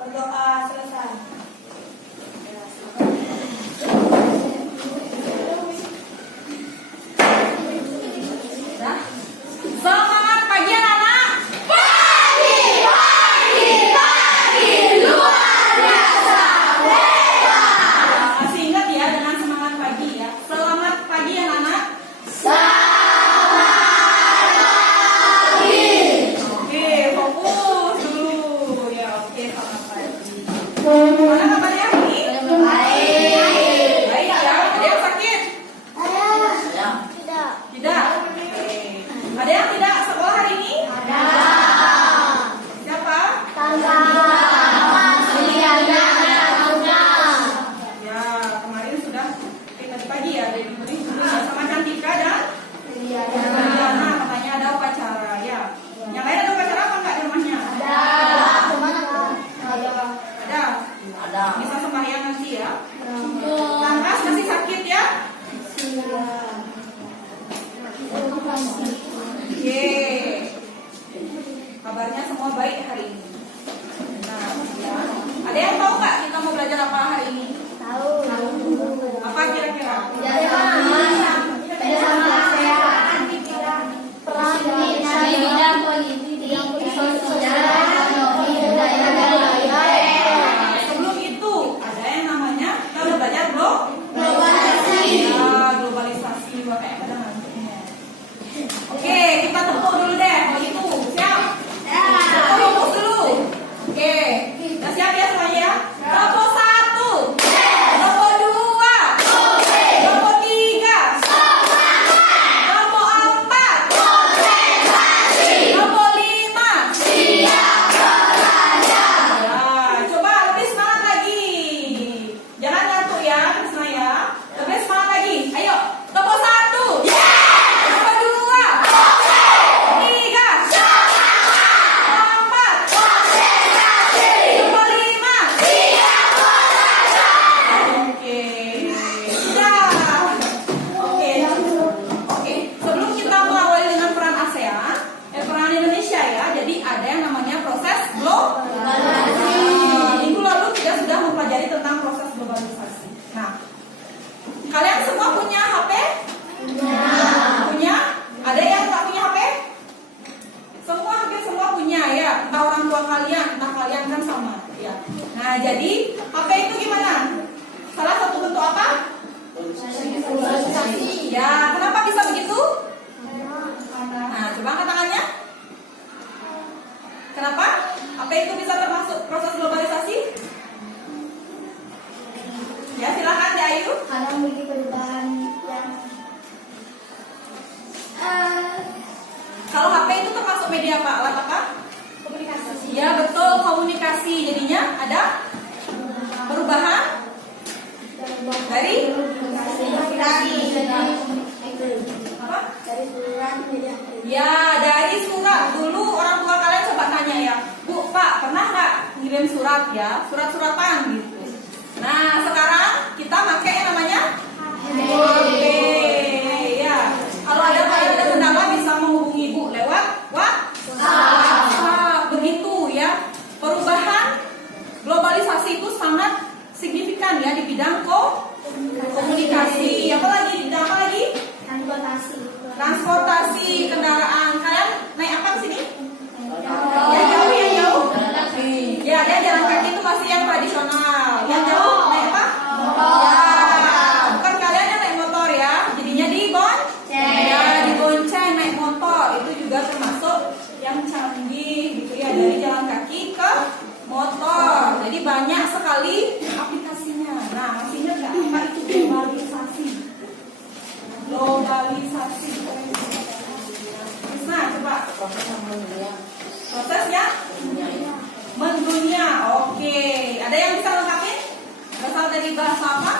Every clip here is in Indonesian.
Berdoa selesai. Semangat pagi anak-anak. Pagi, pagi, pagi, luar biasa, hebat. Masih ingat ya dengan semangat pagi ya. Selamat pagi anak-anak. Selamat pagi. Oke, fokus dulu. Ya, oke, selamat pagi. Gimana kabarnya hari ini? Baik. Baik ya. Ada yang sakit? Tidak. Tidak. Oke. Ada yang tidak sekolah hari ini? Ada. Siapa? Ya, kemarin sudah tadi pagi ya dari sama Cantika dan Diana, katanya ada upacara ya. Yang lain ada upacara apa enggak di rumahnya? Ada. Bisa sembahyang nanti ya. Langkas masih sakit ya? Oke. Kabarnya semua baik hari ini. Nah, ya. Ada yang tahu nggak kita mau belajar apa hari ini? Apa kira-kira? Sebelum itu ada yang namanya kita udah belajar belum? Ya, globalisasi pakai apa namanya? Oke, kita tepuk dulu deh. Kalau gitu, siap? Tepuk dulu. Oke, udah siap ya semuanya? Tepuk 1, tepuk 2, tepuk 3, tepuk 4, tepuk 5. Ya, coba lebih semangat lagi. Jangan ngantuk ya, Krisna ya. Lebih semangat lagi. Ayo, tepuk 1, tepuk 2, 3, 4, tepuk 5. Oke, sudah. Oke, oke. Sebelum kita mengawali dengan peran ASEAN, peran Indonesia ya. Jadi ada yang namanya proses globalisasi. Minggu lalu kita sudah mempelajari tentang proses globalisasi. Nah, kalian semua punya HP? Punya? Ada yang nggak punya HP? Semua hampir semua punya ya. Entah orang tua kalian, entah kalian kan sama ya. Nah, jadi HP itu gimana? Salah satu bentuk apa? Ya, kenapa bisa begitu? Nah, coba angkat tangannya. Kenapa? Apa itu bisa termasuk proses globalisasi? Ya, silakan Dek Ayu. Karena memiliki perubahan yang Kalau HP itu termasuk media apa? Alat apa? komunikasi. Ya, betul, komunikasi. Jadinya ada perubahan dari apa? Dari surat media. Ya, dari surat. Dulu orang tua kalian coba tanya ya, Bu, Pak, pernah nggak ngirim surat ya? Surat-suratan gitu. Nah, sekarang kita pakai yang namanya HP. Ya, kalau ada kendala bisa menghubungi Ibu lewat WhatsApp. Begitu ya. Perubahan globalisasi itu sangat signifikan ya di bidang komunikasi. Apalagi di bidang apa lagi? Transportasi kendaraan. Kalian naik apa ke sini? Yang jauh, yang jauh. Ya, dia jalan kaki itu masih yang tradisional. Yang jauh naik apa? Ya, bukan kalian yang naik motor ya. Jadinya dibonceng naik motor. Itu juga termasuk yang canggih gitu ya, dari jalan kaki ke motor. Jadi banyak sekali aplikasinya. Nah, masih ingat nggak apa itu globalisasi? Globalisasi. Nah, coba. Prosesnya mendunia. Oke, ada yang bisa lengkapin? Berasal dari bahasa apa?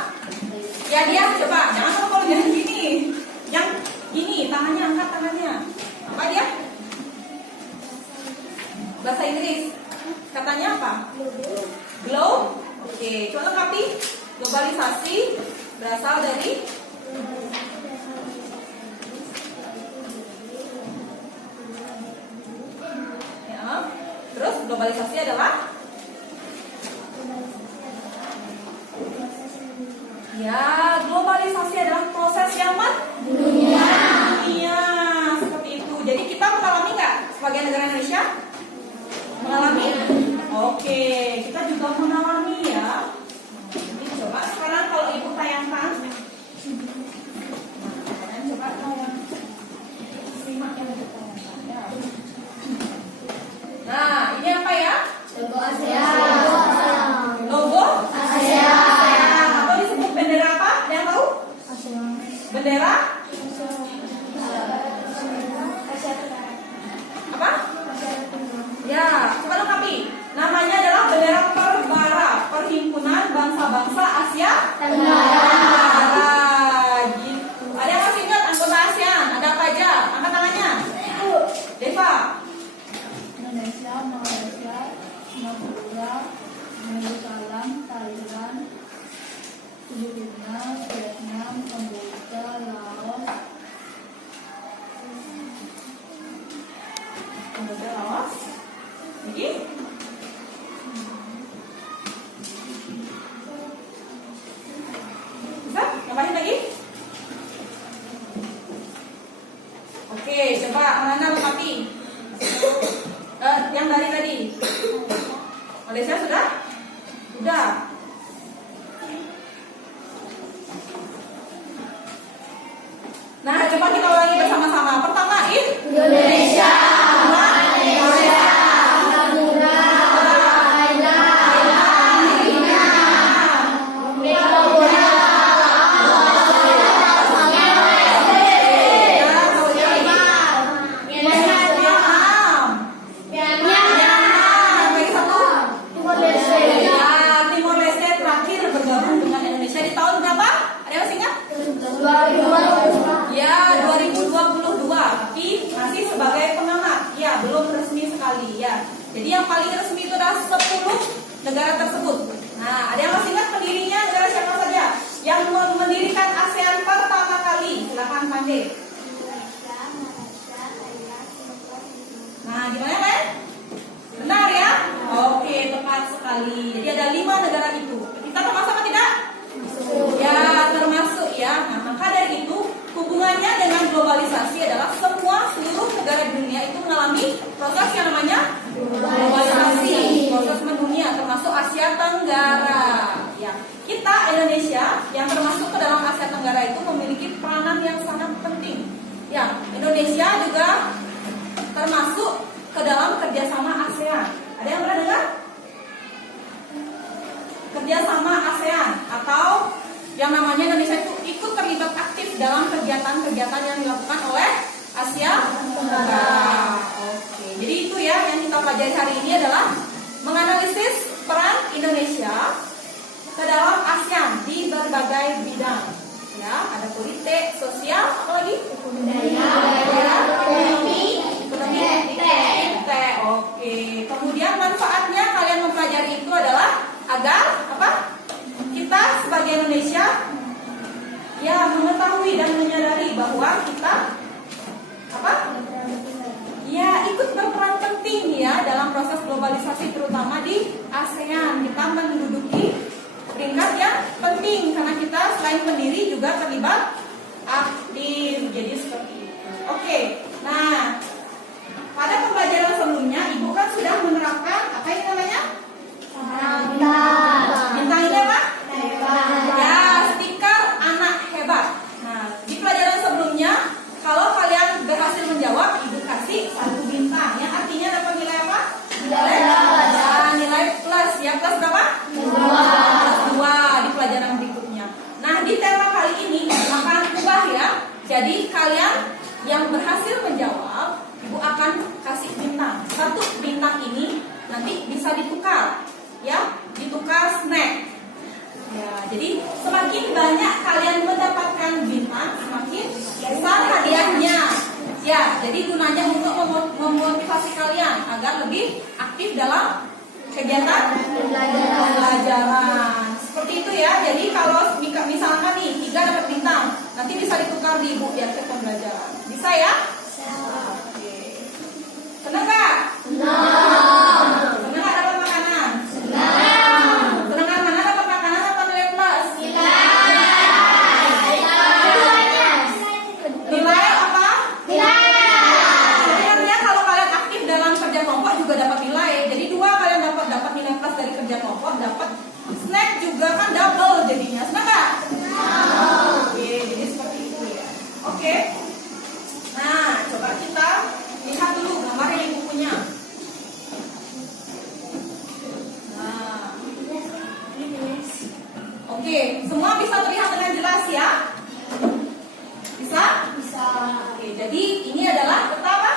Ya, dia coba. Jangan kalau jangan gini. Yang gini, tangannya angkat tangannya. Apa dia? Bahasa Inggris. Katanya apa? Globe. Oke, coba lengkapi. Globalisasi berasal dari ya. Terus globalisasi adalah Ya, globalisasi adalah proses yang dunia. Seperti itu. Jadi kita mengalami nggak sebagai negara Indonesia? Mengalami? Oke, kita juga mengalami ya. Ini coba sekarang kalau ibu tayangkan. Kalian coba tayang. Simak yang ibu tayangkan. Ya. Nah, ini apa ya? Logo ASEAN. Logo ASEAN. atau disebut bendera apa? Ada yang tahu? Bendera apa? Ya, coba lengkapi. Namanya adalah bendera Perbara, Perhimpunan Bangsa-Bangsa Asia Tenggara. Gitu. Ada yang masih ingat anggota ASEAN? Ada apa aja? Angkat tangannya. Deva. Indonesia, Malaysia, Singapura, Yerusalem, Thailand, Filipina, Vietnam, Kamboja, Laos, Kamboja, Laos. Lagi? Bisa? Tambahin lagi? Oke, coba Nana lengkapi. Yang dari tadi. Malaysia sudah? Sudah. Nah, coba kita ulangi bersama-sama. Pertama, Indonesia. Malaysia. Timor Leste terakhir bergabung dengan Indonesia di tahun berapa? Ada yang masih ingat? Ya, 2022. Tapi masih sebagai pengamat. Ya, belum resmi sekali ya. Jadi yang paling resmi itu adalah 10 negara tersebut. Nah, ada yang masih ingat pendirinya negara siapa saja? Yang mendirikan ASEAN pertama kali? Silakan pandai. Nah, gimana kan? Benar ya? Oke, tepat sekali. Jadi ada 5 negara itu. Kita termasuk apa tidak? Ya, termasuk ya. Nah, maka dari itu hubungannya dengan globalisasi adalah seluruh negara di dunia itu mengalami proses yang namanya globalisasi, proses mendunia, termasuk Asia Tenggara. Ya, kita Indonesia yang termasuk ke dalam Asia Tenggara itu memiliki peranan yang sangat penting. Ya, Indonesia juga termasuk ke dalam kerjasama ASEAN. Ada yang pernah dengar? Kerjasama ASEAN atau yang namanya Indonesia itu ikut terlibat aktif dalam kegiatan-kegiatan yang dilakukan oleh Asia Tenggara. Oke, jadi itu ya yang kita pelajari hari ini adalah menganalisis peran Indonesia ke dalam ASEAN di berbagai bidang. Ya, ada politik, sosial, apa lagi? Ekonomi. Oke. Kemudian manfaatnya kalian mempelajari itu adalah agar apa? Kita sebagai Indonesia ya mengetahui dan menyadari bahwa kita apa? Ya ikut berperan penting ya dalam proses globalisasi terutama di ASEAN. Kita menduduki peringkat yang penting karena kita selain pendiri juga terlibat aktif. Jadi seperti itu. Oke. Nah, pada pembelajaran sebelumnya Ibu kan sudah menerapkan apa ini namanya? Bintang ini apa? Ya, stiker anak hebat. Nah, di pelajaran sebelumnya kalau kalian berhasil menjawab, Ibu kasih 1 bintang. Ya, artinya dapat nilai apa? Nilai plus. Ya, plus berapa? 2 di pelajaran berikutnya. Nah, di tema kali ini akan ubah ya. Jadi kalian yang berhasil menjawab, Ibu akan kasih bintang. 1 bintang ini nanti bisa ditukar. Ya, ditukar snack. Ya, jadi semakin banyak kalian mendapatkan bintang, semakin besar hadiahnya. Ya, jadi gunanya untuk memotivasi kalian agar lebih aktif dalam kegiatan pembelajaran. Seperti itu ya. Jadi kalau misalkan nih 3 dapat bintang, nanti bisa ditukar di Ibu ya ke pembelajaran. Bisa ya? Oke. Senang nggak? Senang nggak dapat makanan? Senang. Senang mana dapat makanan atau nilai plus? Nilai. dapat nilai. Jadi 2 kalian dapat nilai plus dari kerja kelompok, dapat snack juga kan double jadinya. Senang nggak? Oke, jadi seperti itu ya. Oke. Nah, coba kita lihat dulu gambarnya di bukunya. Nah, oke, semua bisa terlihat dengan jelas ya? Bisa? Bisa. Oke, jadi ini adalah peta apa?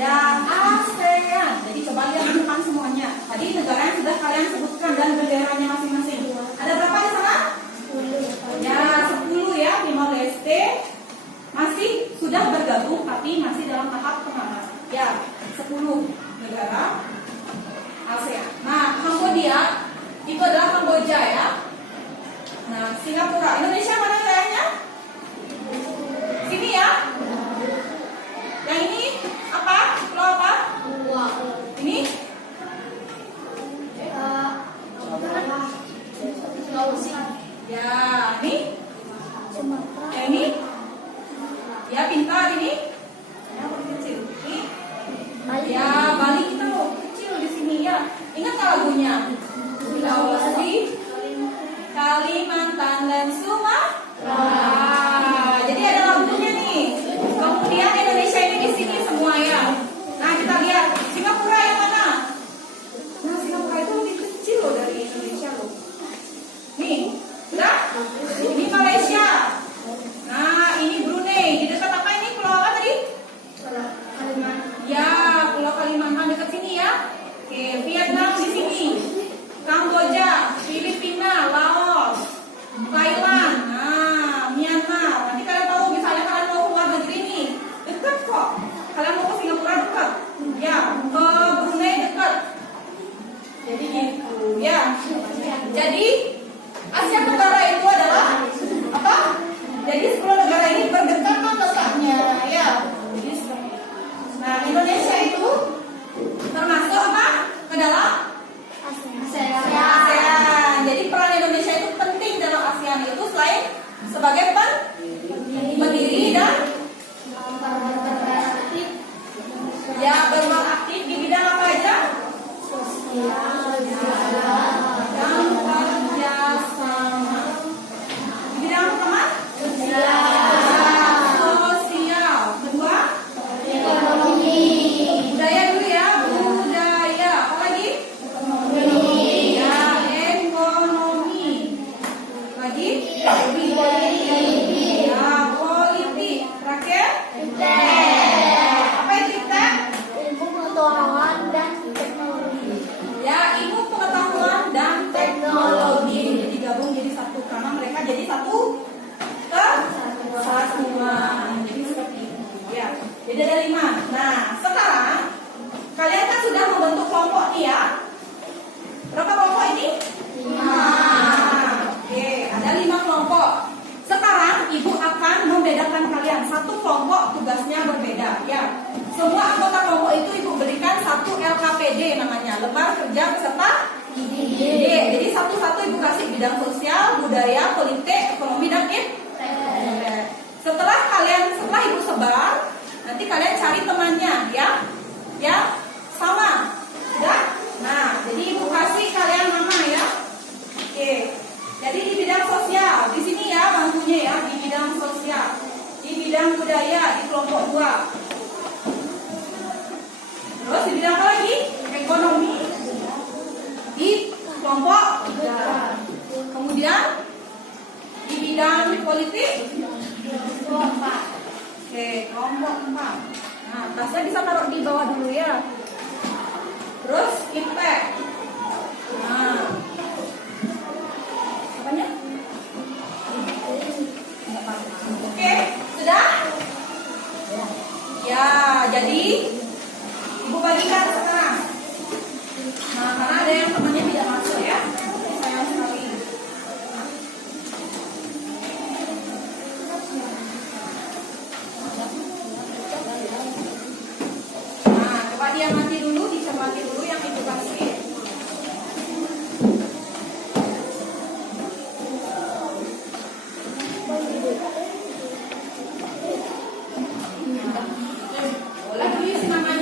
Ya, ASEAN. Jadi coba lihat di depan semuanya. Tadi negara yang sudah kalian sebutkan dan benderanya masing-masing. Ada berapa di sana? 10. Ya, 10 ya. Timor Leste masih sudah bergabung tapi masih dalam tahap pengamat. Ya, 10 negara ASEAN. Nah, Kambodia itu adalah Kamboja ya. Nah, Singapura. Indonesia mana negaranya? Sini ya. Yang ini apa? Pulau apa? Ini? Sulawesi. Ya, ini? Yang ini? Ya, pintar ini. Ya, paling kecil. Ini? Ya, Bali kita mau kecil di sini ya. Ingat nggak lagunya? Sulawesi, Kalimantan dan Sumatera. Jadi ada lagunya nih. Kemudian Indonesia ini di sini semua ya. Nah, kita lihat Singapura yang mana? Nah, Singapura itu lebih kecil loh dari Indonesia loh. Nih, udah? Ini Malaysia. Nah, ini Brunei. Di dekat apa ini? Pulau apa tadi? Ya, Pulau Kalimantan dekat sini ya. Oke, Vietnam di sini. Kamboja, Filipina, Laos, Thailand, nah, Myanmar. Nanti kalian tahu misalnya kalian mau keluar negeri nih, dekat kok. Kalian mau ke Singapura dekat, ya, ke Brunei dekat. Jadi gitu, ya. Jadi Asia Tenggara itu adalah apa? Jadi 10 negara ini berdekatan letaknya, ya. Jadi, nah, Indonesia itu termasuk apa? Ke dalam ASEAN. Jadi peran Indonesia itu penting dalam ASEAN itu selain sebagai pendiri dan ya berperan aktif di bidang apa aja? Dan kerjasama. Di bidang apa teman? Sosial. Kedua? Budaya dulu ya. Budaya. Apa lagi? Ya, ekonomi. Lagi? Ya, politik. Terakhir? Apa itu iptek? Ilmu pengetahuan dan teknologi. Ya, ilmu pengetahuan dan teknologi. Jadi gabung jadi satu karena mereka jadi satu kesatuan. Jadi seperti itu. Ya, jadi ada 5. Nah, sekarang kalian kan sudah membentuk kelompok nih ya. Berapa kelompok ini? 5. Oke, ada 5 kelompok. Sekarang ibu akan membedakan kalian. Satu kelompok tugasnya berbeda ya. Semua anggota kelompok itu ibu berikan satu LKPD namanya, lembar kerja peserta didik. Jadi satu-satu ibu kasih bidang sosial, budaya, politik, ekonomi dan iptek. Setelah ibu sebar, nanti kalian cari temannya ya. Ya, sama. Sudah? Nah, jadi ibu kasih kalian nama ya. Oke. Jadi di bidang sosial, di sini ya bangkunya ya, di bidang sosial. Di bidang budaya di kelompok 2. Terus di bidang apa lagi? Ekonomi di kelompok 3. Kemudian di bidang politik kelompok 4. Oke, kelompok 4. Nah, tasnya bisa taruh di bawah dulu ya. Terus iptek. Nah, apanya? Oke, sudah? Ya, jadi ibu bagikan sekarang. Nah, karena ada yang temannya tidak masuk ya. Sayang sekali. Nah, coba dia mati dulu, dicermati dulu yang ibu kasih. Boleh tulis namanya.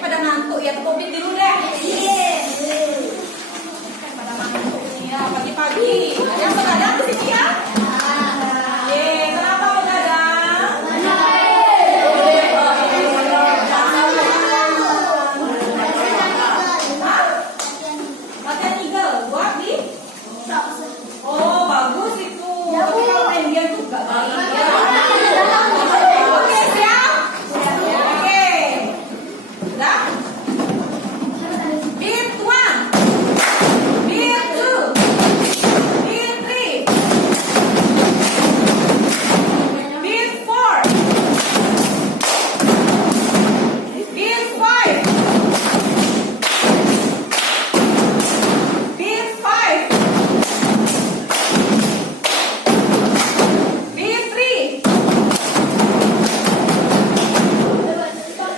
pada ngantuk ya, covid dulu deh. Pada ngantuk nih ya pagi-pagi. Ada yang begadang di sini ya? Kenapa begadang? Latihan eagle buat di? Oh bagus itu. Tapi kalau main dia tuh gak baik ya. Oke siap? Oke. Udah? Beat 1, beat 2, beat 3, beat 4, beat 5, beat 5, beat 3.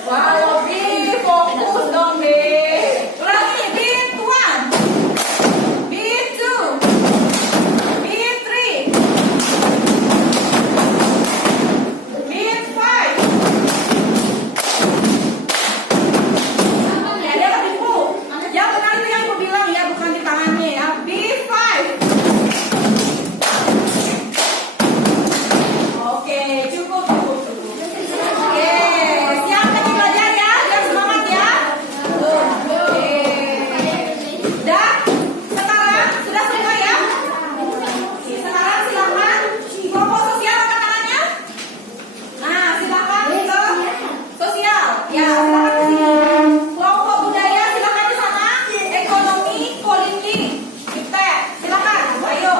Wow, lebih fokus dong, Be. Ulangi, beat 1, beat 2, beat 3, beat 5. Ya, dia lebih full. Yang benar itu yang aku bilang ya, bukan di tangannya ya. Beat 5. Oke, cukup. Oke, siap lagi belajar ya, jangan semangat ya. Oke. Dan sekarang sudah selesai ya. Oke, sekarang silakan kelompok sosial angkat tangannya. Nah, silakan ke sosial. Ya, silakan ke sini. Kelompok budaya silakan di sana. Ekonomi, politik, iptek. Silakan. Ayo.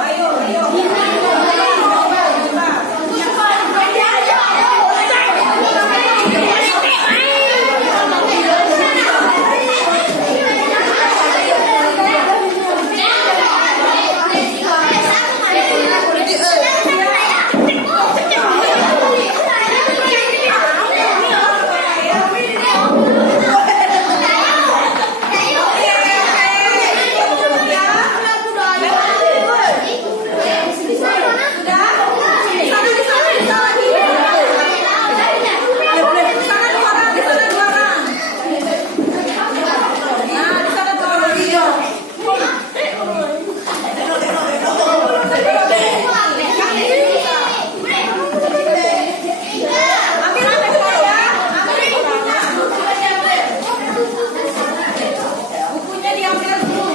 Bukunya diambil dulu.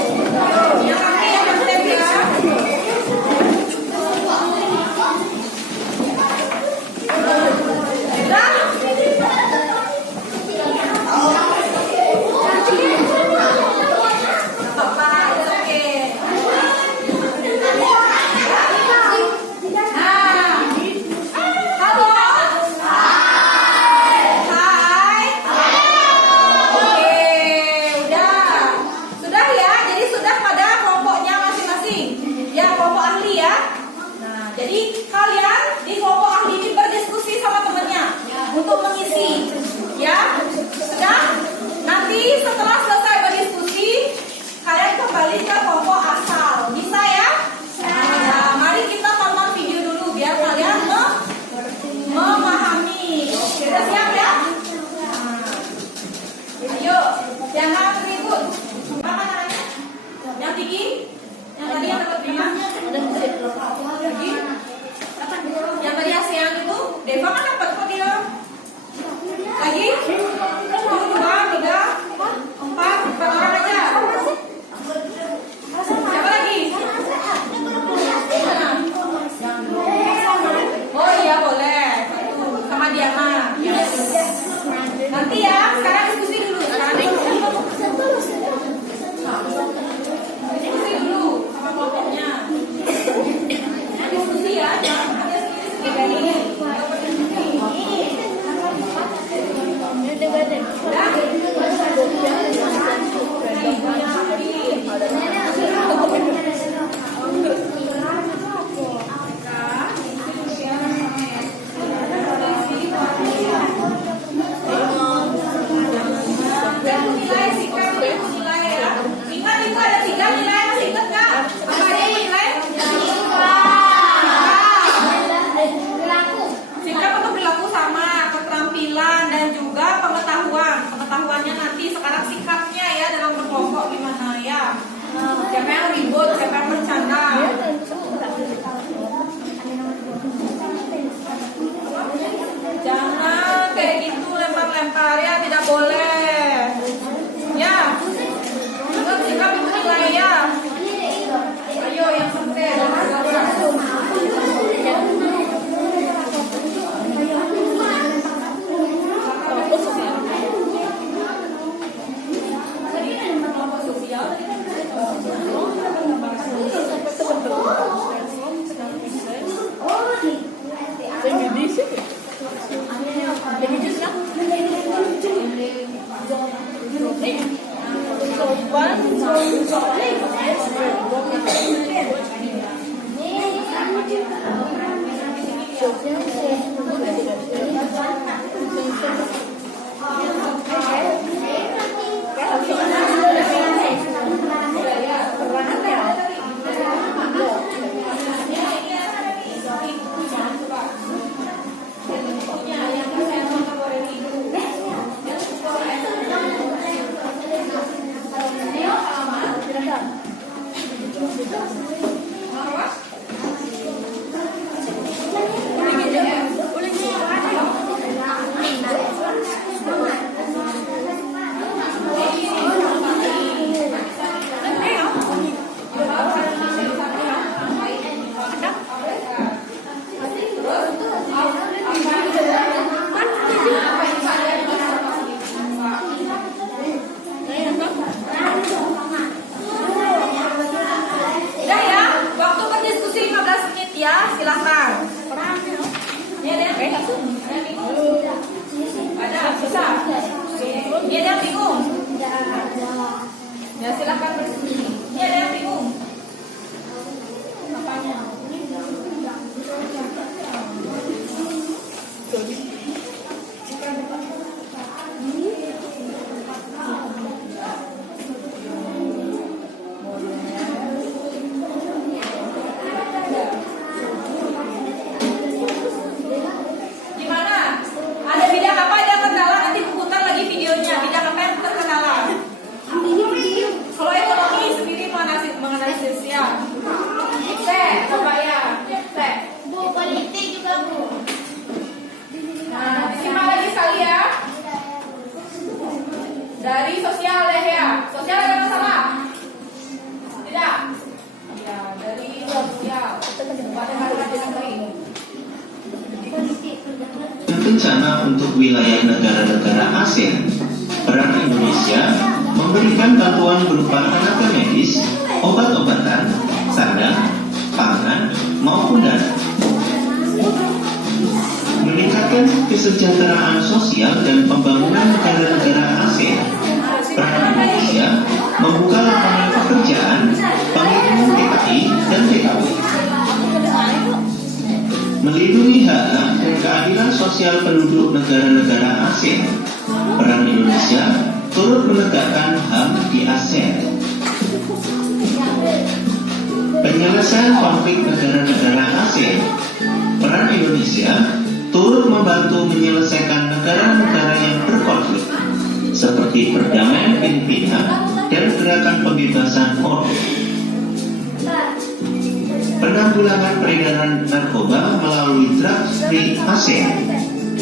Yang kaki yang penting ya. Sudah ya, jadi sudah pada kelompoknya masing-masing. Ya, kelompok ahli ya. Nah, jadi kalian di kelompok ahli ini berdiskusi sama temannya untuk mengisi. Ya, sudah. Nanti setelah selesai berdiskusi, kalian kembali ke kelompok asal. Bisa ya? Nah, mari kita tonton video dulu biar kalian memahami. Sudah siap ya? Ayo, jangan ribut. Apa namanya? Yang tinggi? Yang tadi yang dapat 5? Lagi? Yang tadi ASEAN itu? Deva kan dapat kok dia. Lagi? 2, 3, 4 orang aja. Siapa lagi? Oh iya boleh. Sama Diana. Nanti ya, sekarang diskusi dulu. Diskusi dulu sama kelompoknya. Diskusi ya, jangan ada sendiri-sendiri. Nah, Siapa yang ribut, siapa yang bercanda? Jangan kayak gitu lempar-lempar ya, tidak boleh. Ya, tetap sikap ibu nilai ya. Ayo yang penting. Udah ya, waktu berdiskusi 15 menit ya, silahkan. Ini ada yang bingung? Ada, bisa. Ini ada yang bingung? Ya silahkan berdiskusi. Ini ada yang bingung? Gimana? Ada bidang apa yang terkenal? Nanti putar lagi videonya. Bidang apa yang terkenal? Kalau ekonomi sendiri menganalisis ya. Apa ya? Bu, politik juga, Bu. Nah, disimak lagi sekali ya. Dari sosial deh ya. Sosial ada masalah? Tidak? Ya, dari sosial. Pada hari-hari yang baik. Rencana untuk wilayah negara-negara ASEAN, peran Indonesia memberikan bantuan berupa tenaga medis, obat-obatan, sandang, pangan, maupun dana. Meningkatkan kesejahteraan sosial dan pembangunan negara-negara ASEAN, peran Indonesia membuka lapangan pekerjaan, pengiriman TKI dan TKW. Melindungi hak-hak dan keadilan sosial penduduk negara-negara ASEAN, peran Indonesia turut menegakkan HAM di ASEAN. Penyelesaian konflik negara-negara ASEAN, peran Indonesia turut membantu menyelesaikan negara-negara yang berkonflik, seperti perdamaian Filipina dan gerakan pembebasan Hong Kong. Penanggulangan peredaran narkoba melalui Drug Free ASEAN,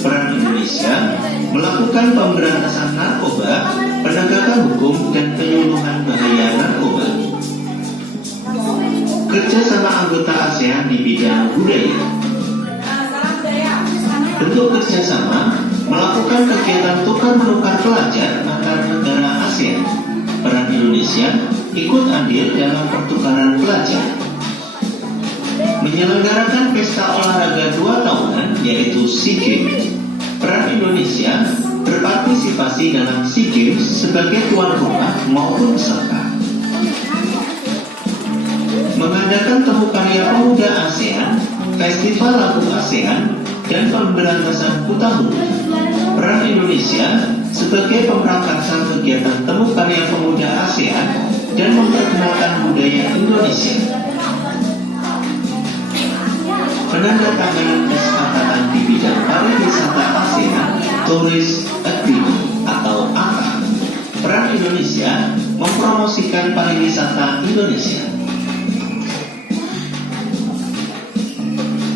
peran Indonesia melakukan pemberantasan narkoba, penegakan hukum dan penyuluhan bahaya narkoba. Kerjasama anggota ASEAN di bidang budaya. Bentuk kerjasama melakukan kegiatan tukar-menukar pelajar antar negara ASEAN. Peran Indonesia ikut andil dalam pertukaran pelajar. Menyelenggarakan pesta olahraga 2 tahunan yaitu SEA Games. Peran Indonesia berpartisipasi dalam SEA Games sebagai tuan rumah maupun peserta. Mengadakan Temu Karya Pemuda ASEAN, Festival Lagu ASEAN, dan pemberantasan buta huruf. Peran Indonesia sebagai pemberangkatan kegiatan Temu Karya Pemuda ASEAN dan memperkenalkan budaya Indonesia. Penandatanganan kesepakatan di bidang pariwisata ASEAN Tourist Agreement atau APA. Peran Indonesia mempromosikan pariwisata Indonesia.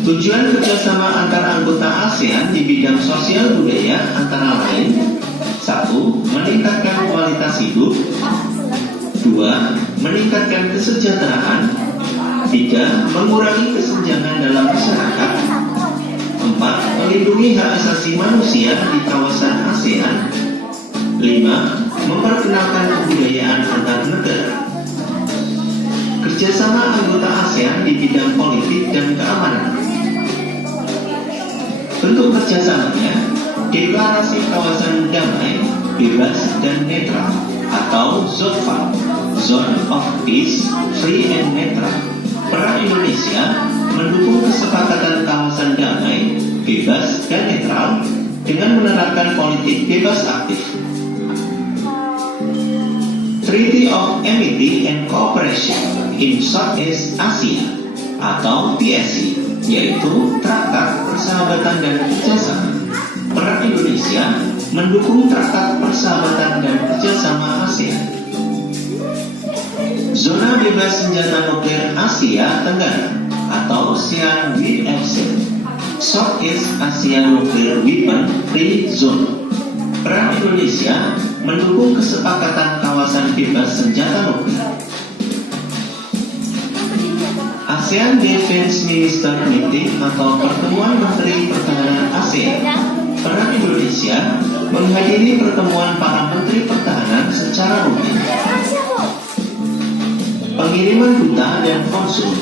Tujuan kerjasama antar anggota ASEAN di bidang sosial budaya antara lain: 1. Meningkatkan kualitas hidup. 2. Meningkatkan kesejahteraan. 3. Mengurangi kesenjangan dalam masyarakat. 4. Melindungi hak asasi manusia di kawasan ASEAN. 5. Memperkenalkan kebudayaan antar negara. Kerjasama anggota ASEAN di bidang politik dan keamanan. Bentuk kerjasamanya: Deklarasi Kawasan Damai, Bebas dan Netral atau ZOFA, Zone of Peace, Free and Neutral. Peran Indonesia mendukung kesepakatan kawasan damai, bebas dan netral dengan menerapkan politik bebas aktif. Treaty of Amity and Cooperation in Southeast Asia atau TSC, yaitu Traktat Persahabatan dan Kerjasama. Peran Indonesia mendukung Traktat Persahabatan dan Kerjasama ASEAN. Zona Bebas Senjata Nuklir Asia Tenggara atau SEAN-WFC, Southeast Asia Nuclear Weapon Free Zone. Peran Indonesia mendukung kesepakatan kawasan bebas senjata nuklir. ASEAN Defense Minister Meeting atau Pertemuan Menteri Pertahanan ASEAN. Peran Indonesia menghadiri pertemuan para Menteri Pertahanan secara rutin. Pengiriman duta dan konsul.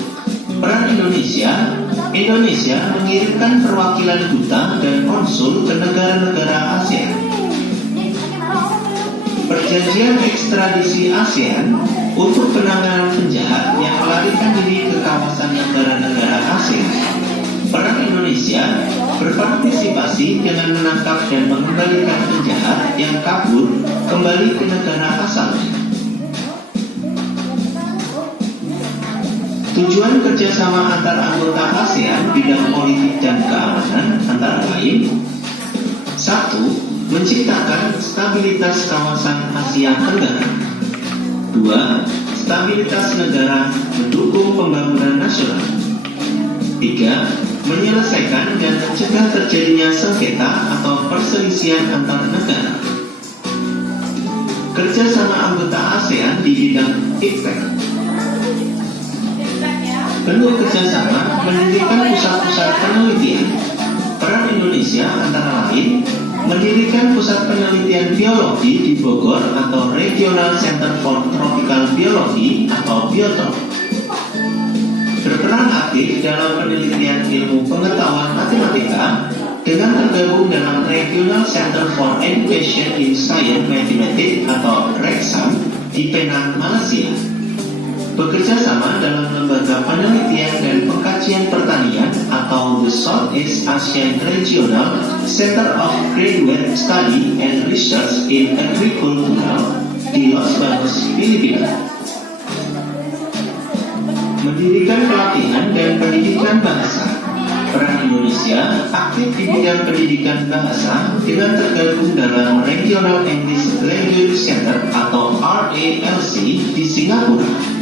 Peran Indonesia mengirimkan perwakilan duta dan konsul ke negara-negara ASEAN. Perjanjian ekstradisi ASEAN untuk penanganan penjahat yang melarikan diri ke kawasan negara-negara ASEAN. Peran Indonesia berpartisipasi dengan menangkap dan mengembalikan penjahat yang kabur kembali ke negara asalnya. Tujuan kerjasama antar anggota ASEAN bidang politik dan keamanan antara lain: 1. Menciptakan stabilitas kawasan Asia Tenggara. 2. Stabilitas negara mendukung pembangunan nasional. 3. Menyelesaikan dan mencegah terjadinya sengketa atau perselisihan antar negara. Kerjasama anggota ASEAN di bidang IPTEK. Bentuk kerjasama mendirikan pusat-pusat penelitian. Peran Indonesia antara lain: mendirikan pusat penelitian biologi di Bogor atau Regional Center for Tropical Biology atau BIOTROP. Berperan aktif dalam penelitian ilmu pengetahuan matematika dengan tergabung dalam Regional Center for Education in Science Mathematics atau RECSAM di Penang, Malaysia. Bekerja sama dalam lembaga penelitian dan pengkajian pertanian atau the Southeast Asian Regional Center of Graduate Study and Research in Agricultural di Los Banos, Filipina. Mendirikan pelatihan dan pendidikan bahasa. Peran Indonesia aktif di bidang pendidikan bahasa dengan tergabung dalam Regional English Language Center atau RALC di Singapura.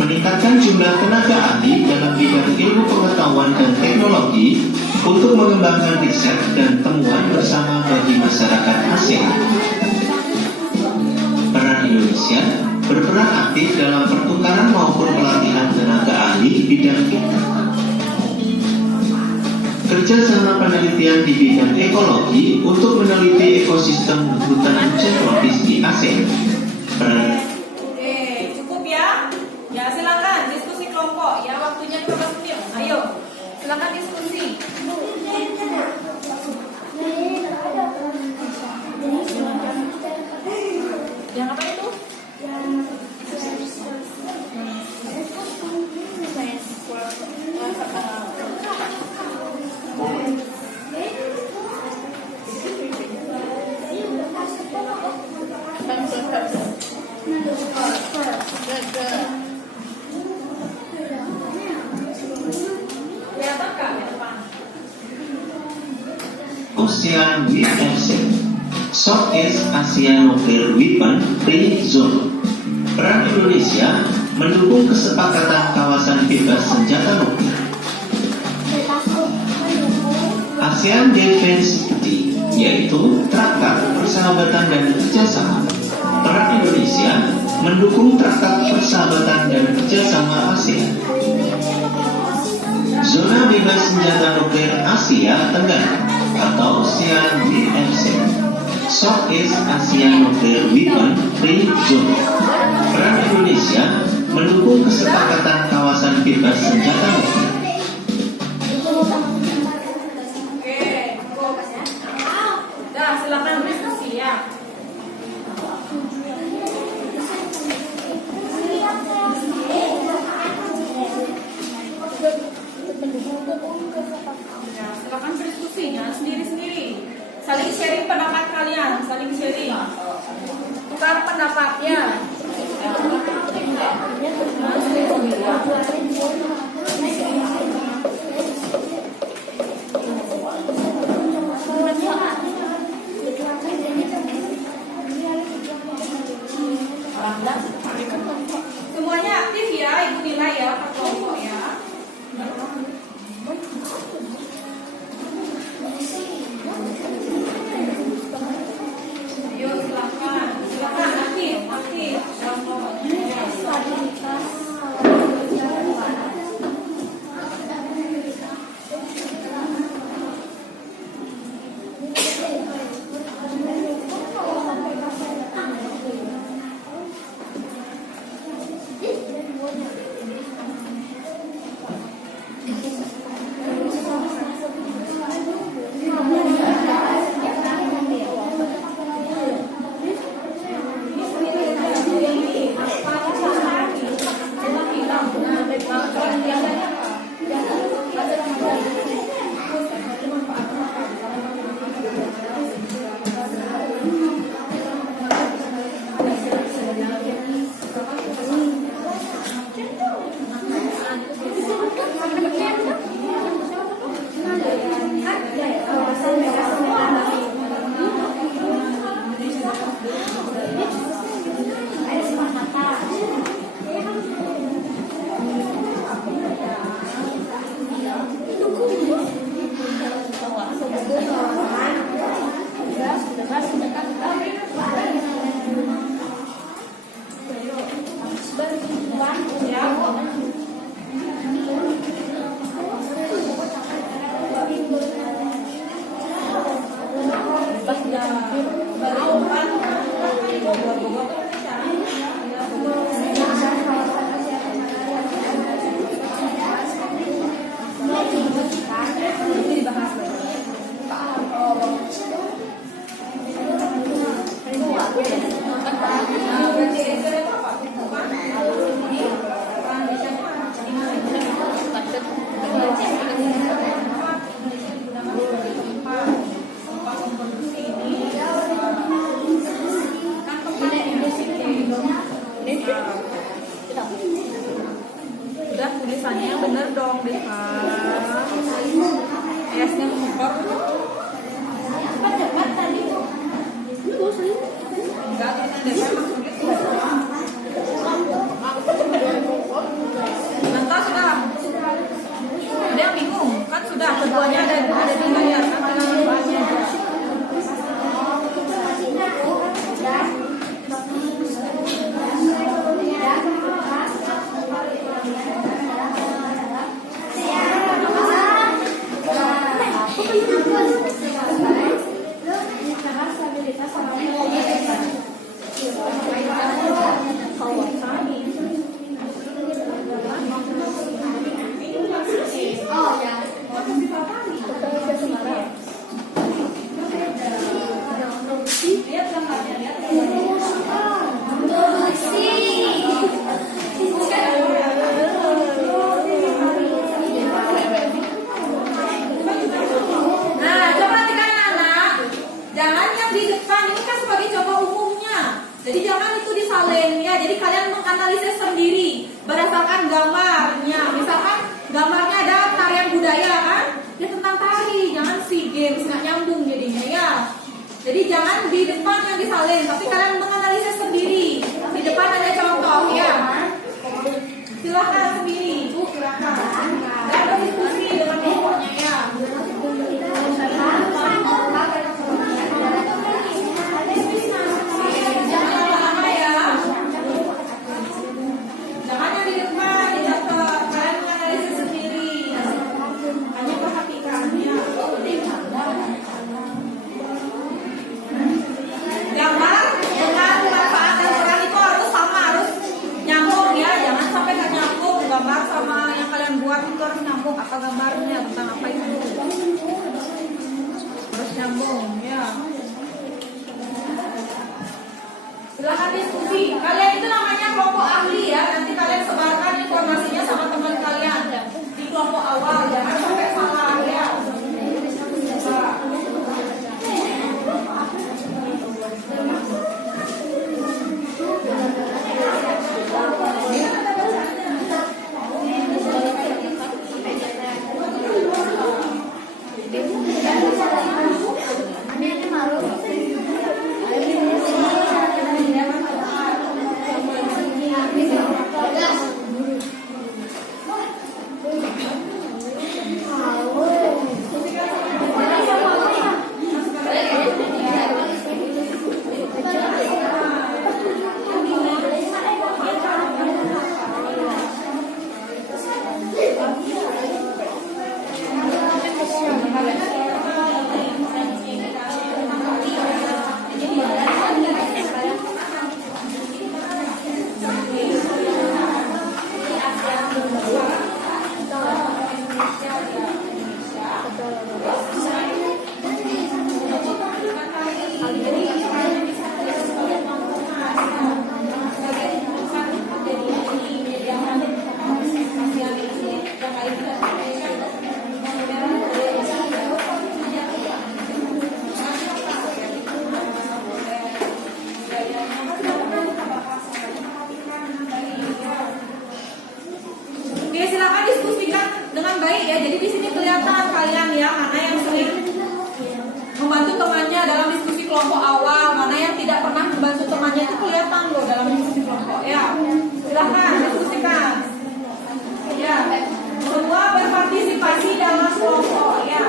Meningkatkan jumlah tenaga ahli dalam bidang ilmu pengetahuan dan teknologi untuk mengembangkan riset dan temuan bersama bagi masyarakat ASEAN. Peran Indonesia berperan aktif dalam pertukaran maupun pelatihan tenaga ahli bidang itu. Kerjasama penelitian di bidang ekologi untuk meneliti ekosistem hutan hujan tropis di ASEAN. Peran Ya, silakan diskusi kelompok. Ya, waktunya 15 menit. Ayo, silakan diskusi. Yang apa itu? ASEAN WFC, Southeast Asia Nuclear Weapon Free Zone. Peran Indonesia mendukung kesepakatan kawasan bebas senjata nuklir. ASEAN Defense Treaty, yaitu Traktat Persahabatan dan Kerjasama. Peran Indonesia mendukung Traktat Persahabatan dan Kerjasama ASEAN. Zona Bebas Senjata Nuklir Asia Tenggara atau ASEAN DFC. Southeast Asia Nuclear Weapon Free Zone. Peran Indonesia mendukung kesepakatan kawasan bebas senjata nuklir. Dah, silakan berdiskusi ya. Ya, silakan berdiskusinya sendiri-sendiri. Saling sharing pendapat kalian, saling sharing. Tukar pendapatnya. Semuanya aktif ya, ibu nilai ya, per kelompok ya. Yuk silakan, silakan aktif, aktif. Udah tulisannya yang bener dong deh Kak. S-nya ngempor. Enggak, tulisan DP maksudnya Nanta sudah. Ada yang bingung? Kan sudah, keduanya ada di layar kan dengan banyak. Jadi jangan itu disalin ya. Jadi kalian menganalisis sendiri berdasarkan gambarnya. Misalkan gambarnya ada tarian budaya kan, ya tentang tari, jangan SEA Games nggak nyambung jadinya ya. Jadi Jadi jangan di depan yang disalin, tapi kalian menganalisis sendiri. Di depan ada contoh ya. Silakan sendiri, Bu, silakan. Dan berdiskusi dengan kelompoknya ya. Jangan lama-lama ya. Jangan yang di depan, dicatat. Kalian menganalisis sendiri. Hanya perhatikan ya. Gambar dengan manfaat dan peran itu harus sama, harus nyambung ya. Jangan sampai nggak nyambung. Gambar sama yang kalian buat itu harus nyambung. Apa gambarnya, tentang apa itu harus nyambung ya. Silahkan diskusi. Kalian itu namanya kelompok ahli ya. Nanti kalian sebarkan informasinya sama teman kalian di kelompok awal. Jangan sampai salah ya. Oke, silakan diskusikan dengan baik ya. Jadi di sini kelihatan kalian ya, mana yang sering membantu temannya dalam diskusi kelompok awal, mana yang tidak pernah membantu temannya, itu kelihatan loh dalam diskusi kelompok ya. Silakan diskusikan. Ya, semua berpartisipasi dalam kelompok ya.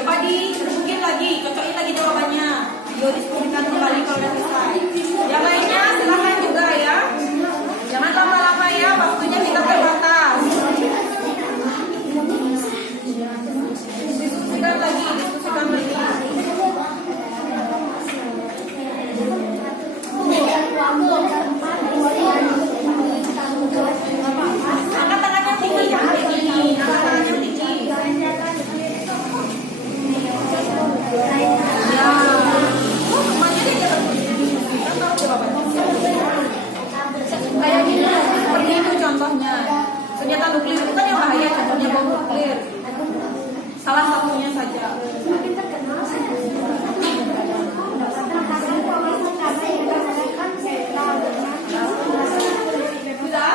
Coba direbukin lagi, cocokin lagi jawabannya. Video diskusikan kembali kalau udah selesai. Yang lainnya silahkan juga ya. Jangan lama-lama ya, waktunya kita terbatas. Diskusikan lagi, diskusikan lagi. Angkat tangannya tinggi, angkat tangannya tinggi. Kayak gini, seperti itu contohnya. Senjata nuklir itu kan yang bahaya, contohnya bom nuklir. Salah satunya saja. Sudah?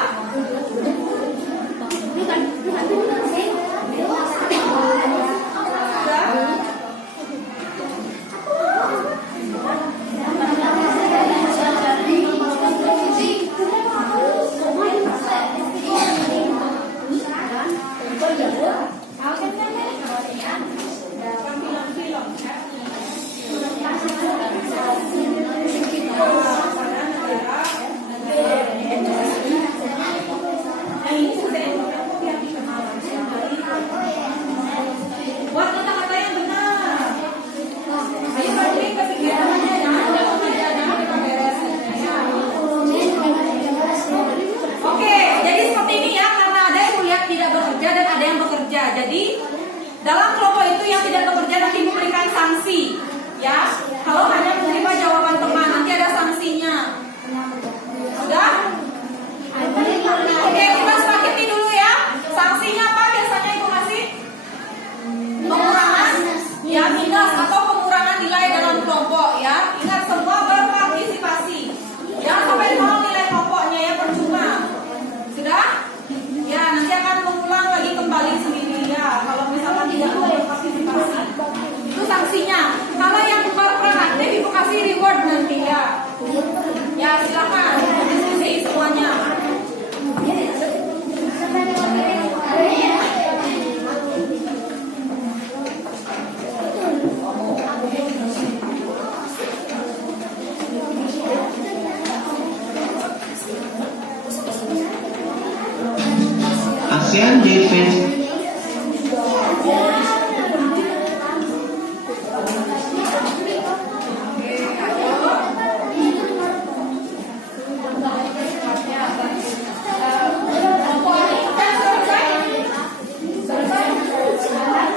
ASEAN Defense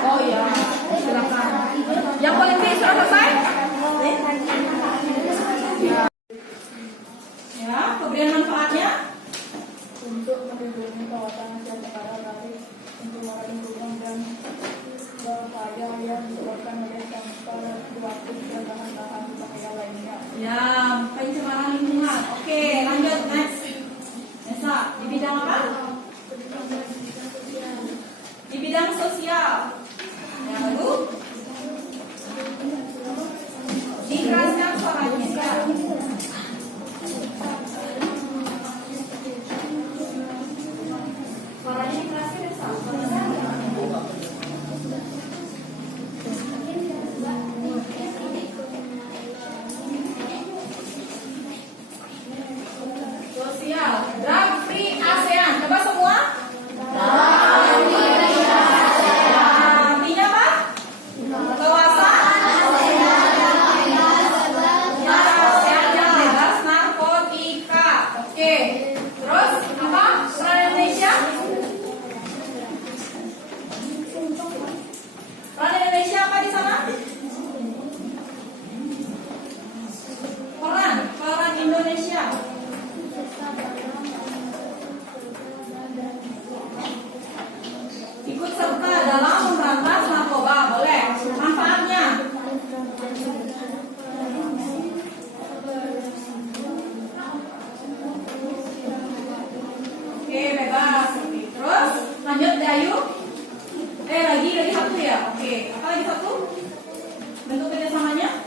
Oh iya, silakan. Yang politik sudah selesai? Ya, pemberian manfaatnya. Untuk melindungi kawasan Asia Tenggara dari pencemaran lingkungan dan bahaya yang disebabkan oleh sampah radioaktif dan bahan-bahan berbahaya lainnya. Ya, pencemaran lingkungan. Oke, lanjut next. Nesa, di bidang apa? Di bidang sosial. Ya, lalu dikeraskan suaranya ya. Suaranya dikeraskan ya, sosial. Drug free ASEAN. Coba semua. Artinya apa? Kawasan ASEAN yang bebas narkotika. Oke. Terus apa? Peran Indonesia? Peran Indonesia apa di sana? Peran Indonesia. Ikut serta dalam memberantas narkoba, boleh. Manfaatnya? Oke, bebas. Oke. Terus lanjut Dayu. Lagi satu ya. Oke. Apa lagi satu? Bentuk kerjasamanya?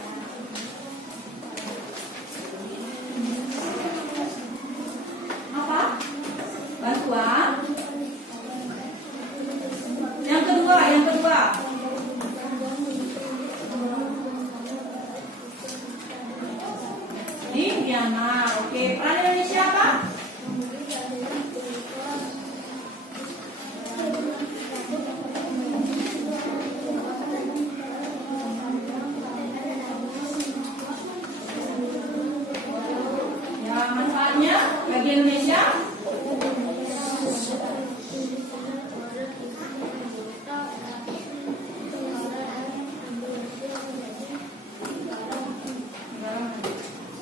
Apa? Bantuan. Yang kedua. Di Myanmar. Oke, peran Indonesia apa? Ya, manfaatnya bagi Indonesia.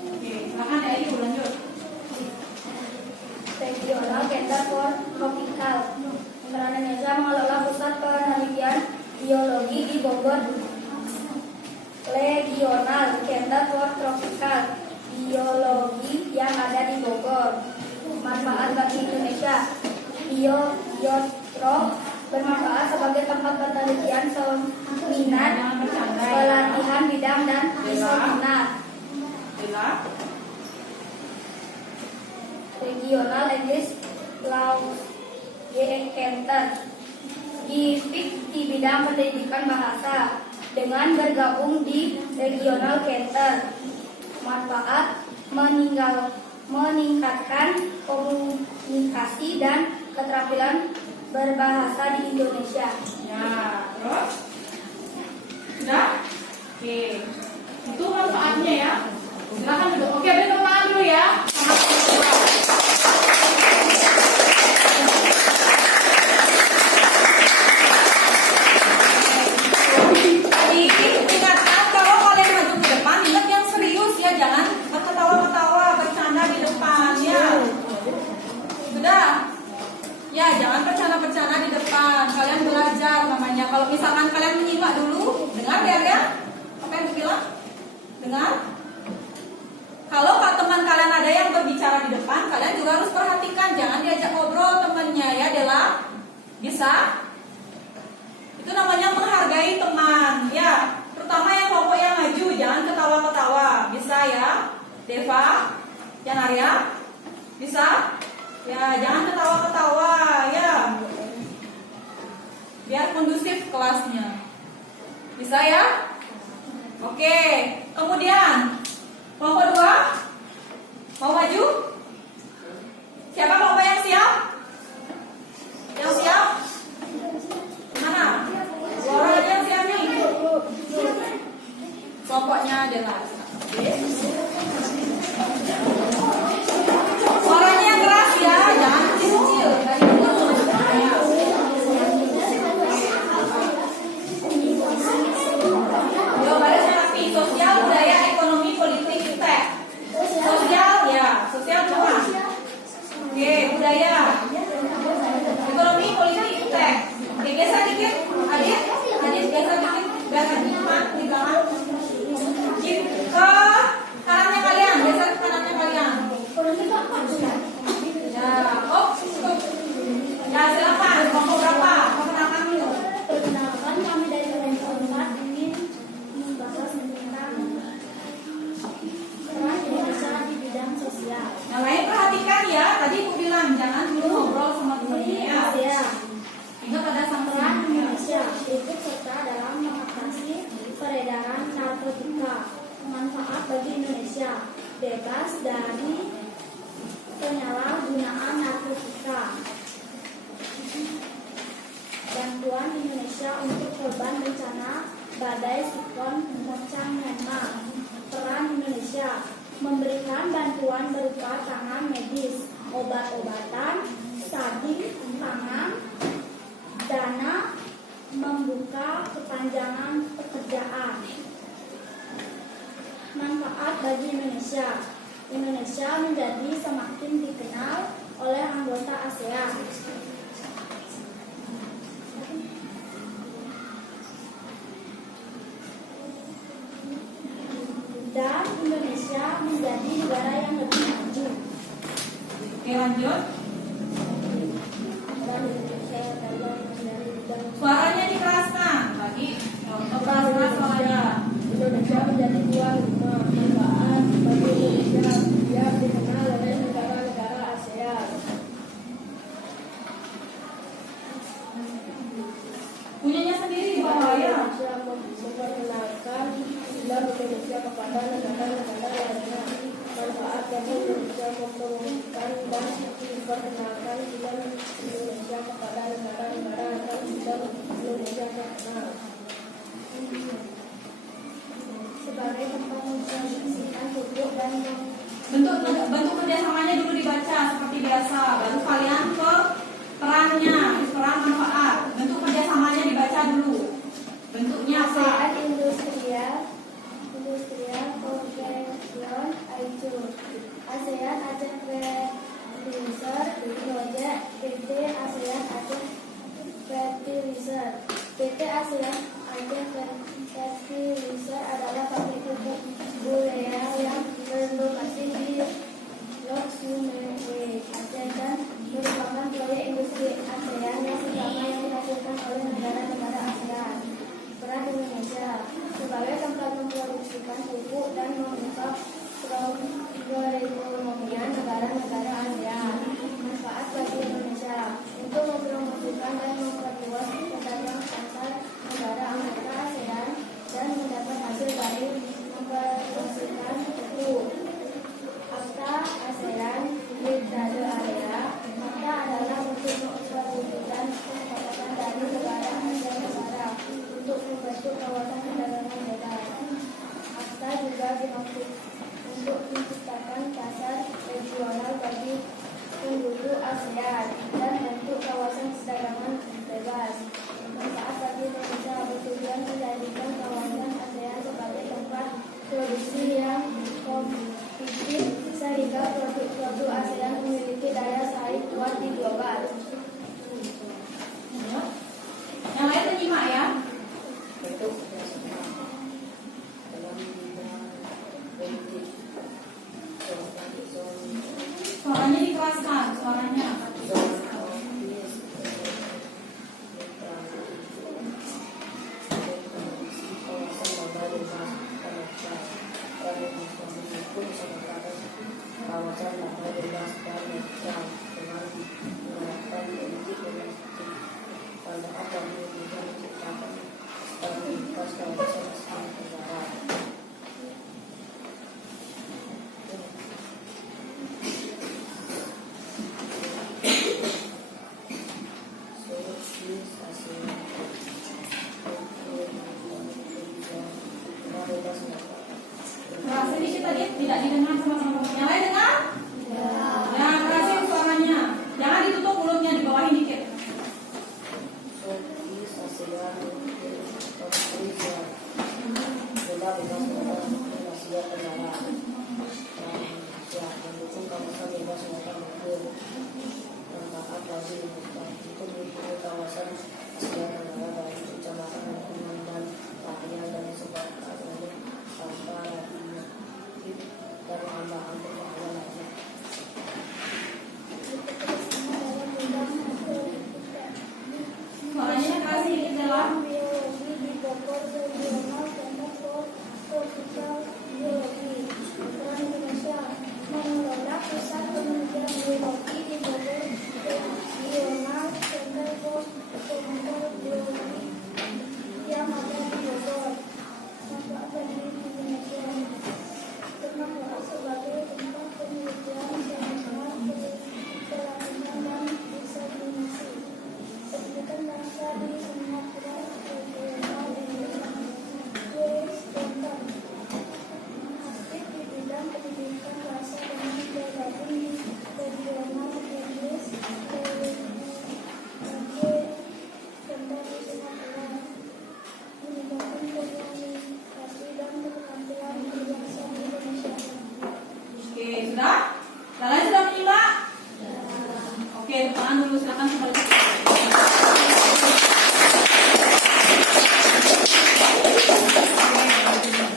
Oke, silakan Ayu lanjut. Regional Center for Tropical. Peran Indonesia mengelola pusat penelitian biologi di Bogor. Regional Center for Tropical Biologi yang ada di Bogor. Manfaat bagi Indonesia. Biotrop bermanfaat sebagai tempat penelitian, seminar, pelatihan bidang dan seminar. Regional English Language Center Gifik di bidang pendidikan bahasa dengan bergabung di Regional Center. Manfaat meningkatkan komunikasi dan keterampilan berbahasa di Indonesia. Ya, terus? Sudah? Oke. Itu manfaatnya ya. Silakan duduk. Oke, beri tepuk tangan dulu ya. Jadi ingatkan kalau kalian maju ke depan, ingat yang serius ya, jangan ketawa-ketawa, bercanda di depan ya. Sudah? Ya, jangan bercanda-bercanda di depan. Kalian belajar namanya. Kalau misalkan kalian menyimak dulu, dengar ya? Apa yang dibilang? Dengar? Kalau teman kalian ada yang berbicara di depan, kalian juga harus perhatikan, jangan diajak ngobrol temannya ya, Dela. Bisa? Itu namanya menghargai teman, ya. Terutama yang kelompok yang maju, jangan ketawa-ketawa. Bisa ya, Deva, Yan Arya? Bisa? Ya, jangan ketawa-ketawa, ya. Biar kondusif kelasnya. Bisa ya? Oke, kemudian kelompok 2 mau maju? Siapa kelompok yang siap? Yang siap? bebas dari penyalahgunaan narkotika. Bantuan Indonesia untuk korban bencana badai siklon Mochang Myanmar. Peran Indonesia memberikan bantuan berupa tangan medis, obat-obatan, sabun tangan, dana, membuka kepanjangan pekerjaan. Manfaat bagi Indonesia. Indonesia menjadi semakin dikenal oleh anggota ASEAN. Dan Indonesia menjadi negara yang lebih maju. Oke, lanjut. Suaranya dikeraskan. Lagi. Keraskan suaranya. Indonesia menjadi tuan rumah. Manfaat bagi Indonesia yang dikenal oleh negara-negara ASEAN. Punyanya sendiri di bawah ya. Indonesia memperkenalkan Islam Indonesia kepada negara-negara lainnya. Manfaat bagi Indonesia mempromosikan dan memperkenalkan Islam Indonesia kepada negara-negara agar Islam Indonesia terkenal. Sebagai tempat mempromosikan pupuk dan Bentuk kerjasamanya dulu dibaca seperti biasa. Baru kalian ke perannya, peran manfaat. Bentuk kerjasamanya dibaca dulu. Bentuknya apa? ASEAN Industrial Cooperation AICO. ASEAN Aceh Fertilizer Project. PT ASEAN Aceh Fertilizer. PT ASEAN Aceh Fertilizer adalah pabrik pupuk urea yang berlokasi di Lok Sumewe, Aceh, dan merupakan proyek industri ASEAN yang pertama yang dihasilkan oleh negara-negara ASEAN. Peran Indonesia sebagai tempat memproduksikan pupuk dan mengungkap perekonomian negara-negara ASEAN. Manfaat bagi Indonesia untuk mempromosikan dan memperluas pedagang pasar negara anggota ASEAN dan mendapat hasil dari mempromosikan pupuk. AFTA ASEAN Trade Area. AFTA adalah bentuk memperwujudkan kesepakatan dari negara ASEAN negara untuk membentuk kawasan perdagangan bebas. AFTA juga dimaksud untuk menciptakan pasar regional bagi penduduk ASEAN dan bentuk kawasan perdagangan bebas. Manfaat bagi Indonesia bertujuan menjadikan kawasan ASEAN sebagai tempat produksi yang kompetitif sehingga produk-produk ASEAN memiliki daya saing kuat di global. Yang lain menyimak ya. Suaranya dikeraskan, suaranya. Kawasan dapat bebas dan netral dengan menerapkan politik domestik. Manfaat bagi Indonesia menciptakan stabilitas kawasan Asia Tenggara. Keras sedikit tadi, tidak didengar sama-sama. Yang lain dengar? Ya, kerasin suaranya. Jangan ditutup mulutnya, dibawahin dikit. Asia Tenggara. Mendukung kawasan bebas muatan hukum. Manfaat bagi Indonesia untuk mendukung kawasan Asia Tenggara dari kecamatan lingkungan dan lainnya dari sebatas untuk tanpa lainnya dan tambahan persoalan lainnya. Suaranya keras sedikit dalam. Biologi di Bogor Regional Center for Tropical Biology. Peran Indonesia mengelola pusat penelitian biologi di Bogor Regional Center for Tropical Biology yang ada di Bogor. Manfaat bagi Indonesia bermanfaat sebagai tahan dulu, silakan kembali.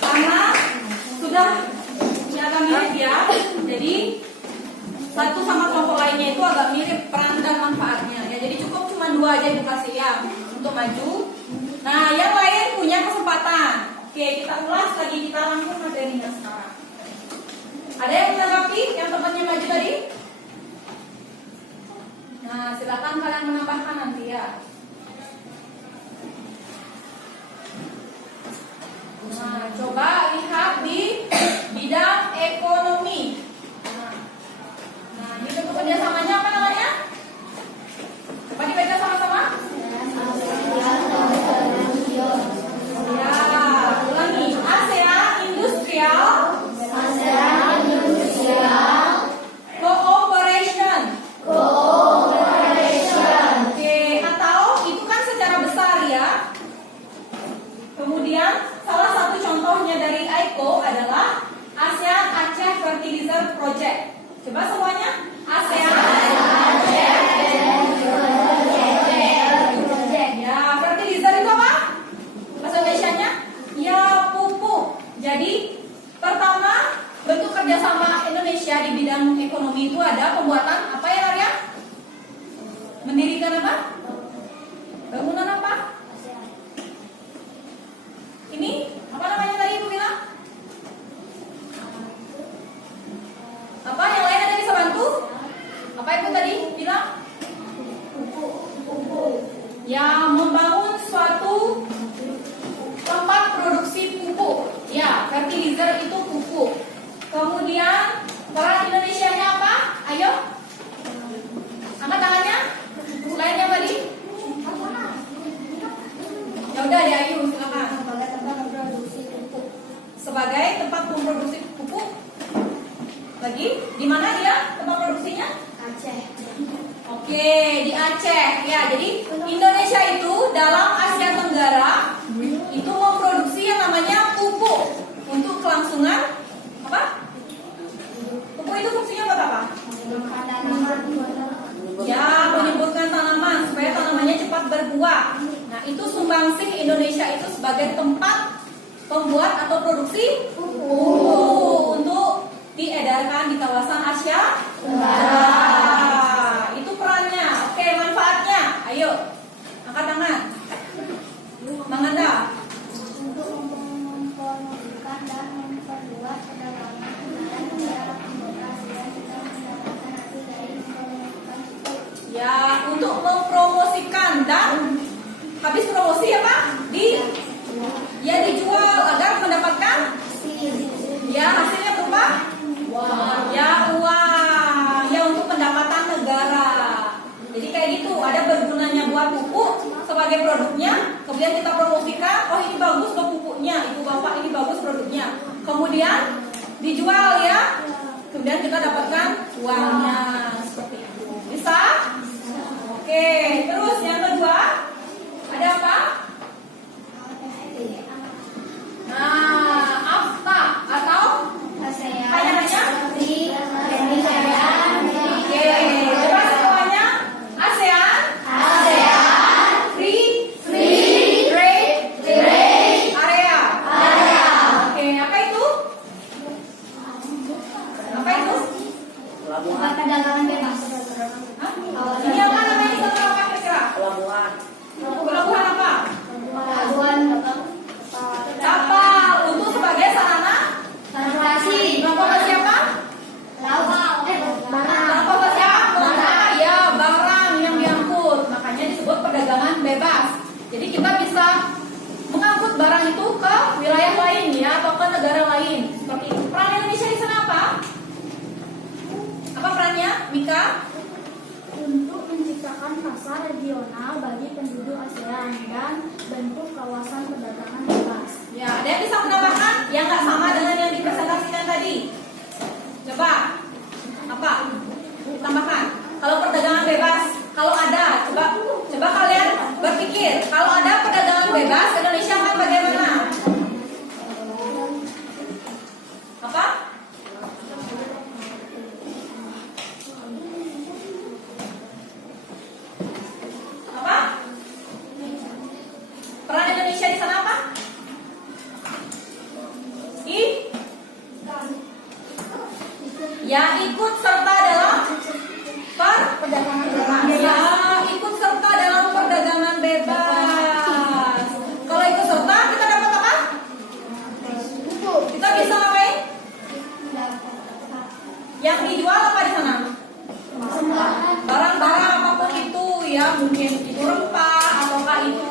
Karena sudah agak mirip ya, jadi satu sama kelompok lainnya itu agak mirip peran dan manfaatnya ya. Jadi cukup cuma 2 aja dikasih ya untuk maju. Nah, yang lain punya kesempatan. Oke, kita ulas lagi, kita langsung materinya sekarang. Ada yang menanggapi yang tempatnya maju tadi? Nah, silakan kalian menambahkan nanti ya. Nah, coba lihat di bidang ekonomi. Nah, ini bentuk kerjasamanya apa namanya? Coba dibaca sama-sama. Ya, ulangi. ASEAN Industrial Cooperation. Oke, atau itu kan secara besar ya. Kemudian salah satu contohnya dari AICO adalah ASEAN Aceh Fertilizer Project. Coba semuanya. ASEAN Aceh Project. Ya, fertilizer itu apa? Bahasa Indonesianya? Ya, pupuk. Jadi pertama bentuk kerjasama Indonesia di bidang ekonomi itu ada pembuatan apa ya Arya? Mendirikan apa? Bangunan apa? Ini apa namanya tadi Ibu bilang? Apa yang lain ada bisa bantu? Apa Ibu tadi bilang? Ya, membangun suatu tempat produksi pupuk. Ya, fertilizer itu pupuk. Kemudian peran Indonesia-nya apa? Ayo, angkat tangannya. Selain yang tadi? Ya udah ya, ayo silakan. Sebagai tempat memproduksi pupuk. Lagi, di mana dia tempat produksinya? Aceh. Oke, di Aceh. Ya, jadi Indonesia itu dalam Asia Tenggara itu memproduksi yang namanya pupuk untuk kelangsungan apa? Pupuk itu fungsinya buat apa? Ya, menyemburkan tanaman supaya tanamannya cepat berbuah. Nah, itu sumbangsih Indonesia itu sebagai tempat pembuat atau produksi pupuk untuk diedarkan di kawasan Asia Tenggara. Itu perannya. Oke, manfaatnya. Ayo, angkat tangan. Manganda. Untuk mempromosikan dan memperluas perdagangan antara negara anggota ASEAN serta mendapatkan hasil dari mempromosikan itu. Ya, untuk mempromosikan dan habis promosi apa? Dijual agar mendapatkan ya hasilnya berupa ya uang ya untuk pendapatan negara. Jadi kayak gitu, ada bergunanya buat pupuk sebagai produknya, kemudian kita promosikan, oh ini bagus loh pupuknya, ibu bapak ini bagus produknya, kemudian dijual ya, kemudian kita dapatkan uangnya seperti itu. Bisa? Oke, terus yang kedua ada apa? Nah, AFTA atau ASEAN. apa namanya? Oke, coba semuanya. ASEAN Free Trade Area. Oke, apa itu? Apa itu? Perdagangan bebas. Hah? Ini apa namanya? Itu apa kira-kira? Pelabuhan. Pelabuhan apa? Pelabuhan Kapal untuk sebagai sarana transportasi. transportasi apa? Laut. Transportasi apa? Ya, barang yang diangkut. Makanya disebut perdagangan bebas. Jadi kita bisa mengangkut barang itu ke wilayah lain ya, atau ke negara lain. Seperti itu. Peran Indonesia di sana apa? Apa perannya, Mika? Untuk menciptakan pasar regional bagi penduduk ASEAN dan bentuk kawasan perdagangan bebas. Ya, ada yang bisa menambahkan yang nggak sama dengan yang dipresentasikan tadi? Coba, apa? Tambahkan. Kalau perdagangan bebas, kalau ada, coba kalian berpikir, kalau ada perdagangan bebas, Indonesia akan bagaimana? Apa? ya, mungkin itu rempah ataukah itu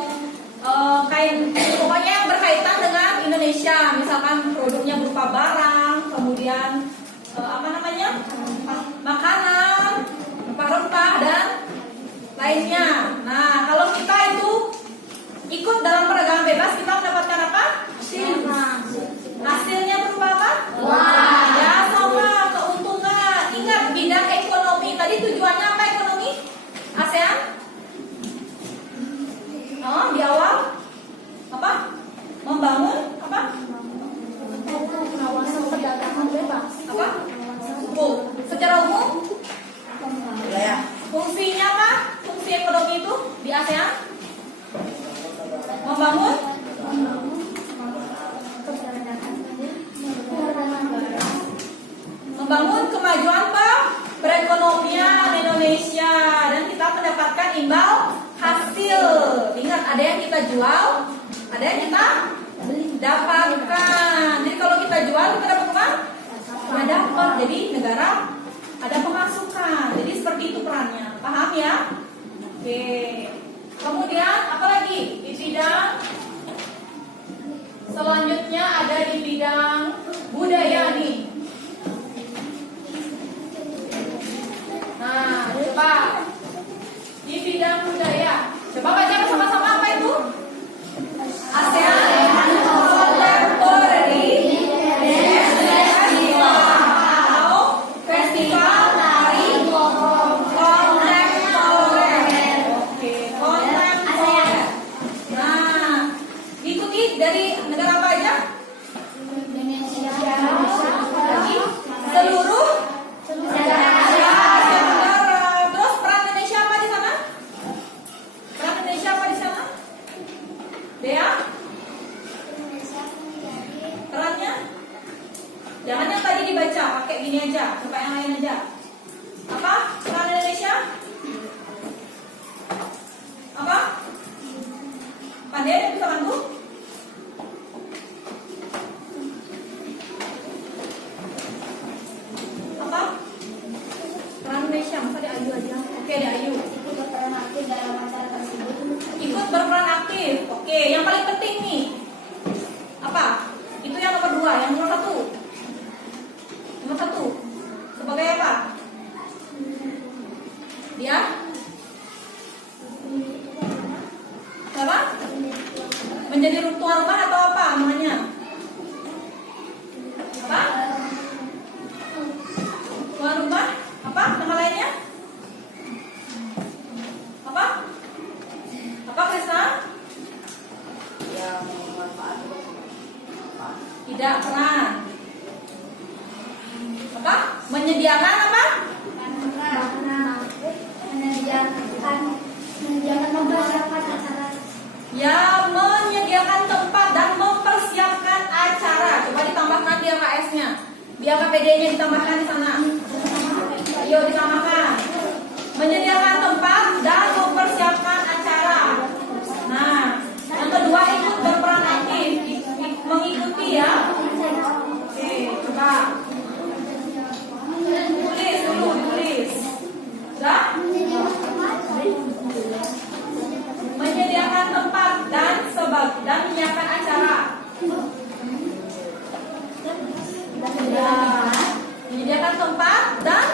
kain, pokoknya yang berkaitan dengan Indonesia, misalkan produknya berupa barang, kemudian apa namanya, makanan, rempah-rempah dan lainnya. Nah, kalau kita itu ikut dalam perdagangan bebas, kita mendapatkan apa? Hasilnya berupa apa? Ya, sama keuntungan. Ingat, bidang ekonomi tadi tujuannya apa ekonomi ASEAN? Oh, di awal apa? Membangun apa? Kawasan perdagangan bebas. Apa? Secara umum fungsinya apa? Fungsi ekonomi itu di ASEAN membangun kemajuan perekonomian Indonesia, dan kita mendapatkan imbal hasil. Ingat, ada yang kita jual, ada yang kita dapatkan. Jadi kalau kita jual, kita dapat apa? Kita dapat. Jadi negara ada pemasukan. Jadi seperti itu perannya. Paham ya? Oke. Kemudian apa lagi? Di bidang selanjutnya ada di bidang budaya nih. Nah, coba di bidang budaya. Coba baca sama-sama apa itu? ASEAN Contemporary Festival atau Festival Tari Kontemporer. Oke, kontemporer. Nah, ikuti dari negara apa aja? Lagi? Seluruh Terus peran Indonesia apa di sana? Peran Indonesia apa di sana? Dea? Perannya? Jangan yang tadi dibaca, pakai gini aja, coba yang lain aja. Apa? Peran Indonesia? Apa? Pandai bisa bantu? Apa? Peran Indonesia, masa di Ayu aja? Oke, di Ayu. Ikut berperan aktif dalam acara tersebut. Ikut berperan aktif. Oke, yang paling penting nih apa? Itu yang nomor 2, yang nomor 1. Nomor 1 sebagai apa? Dia? Apa? Menjadi tuan rumah atau apa namanya? Apa? Tuan rumah? Apa nama lainnya? Apa? Apa Krisna? Yang memanfaatkan Tidak peran. Apa? Menyediakan apa? Menyediakan mempersiapkan acara. Ya, menyediakan tempat dan mempersiapkan acara. Coba ditambahkan di AKS-nya. Di AKPD-nya ditambahkan di sana. Ayo ditambahkan. Menyediakan tempat dan mempersiapkan acara. Nah, yang kedua ikut berperan aktif, mengikuti ya. Oke, coba tulis dulu, tulis. Sudah? Menyediakan tempat dan menyiapkan acara. Ya, menyediakan tempat dan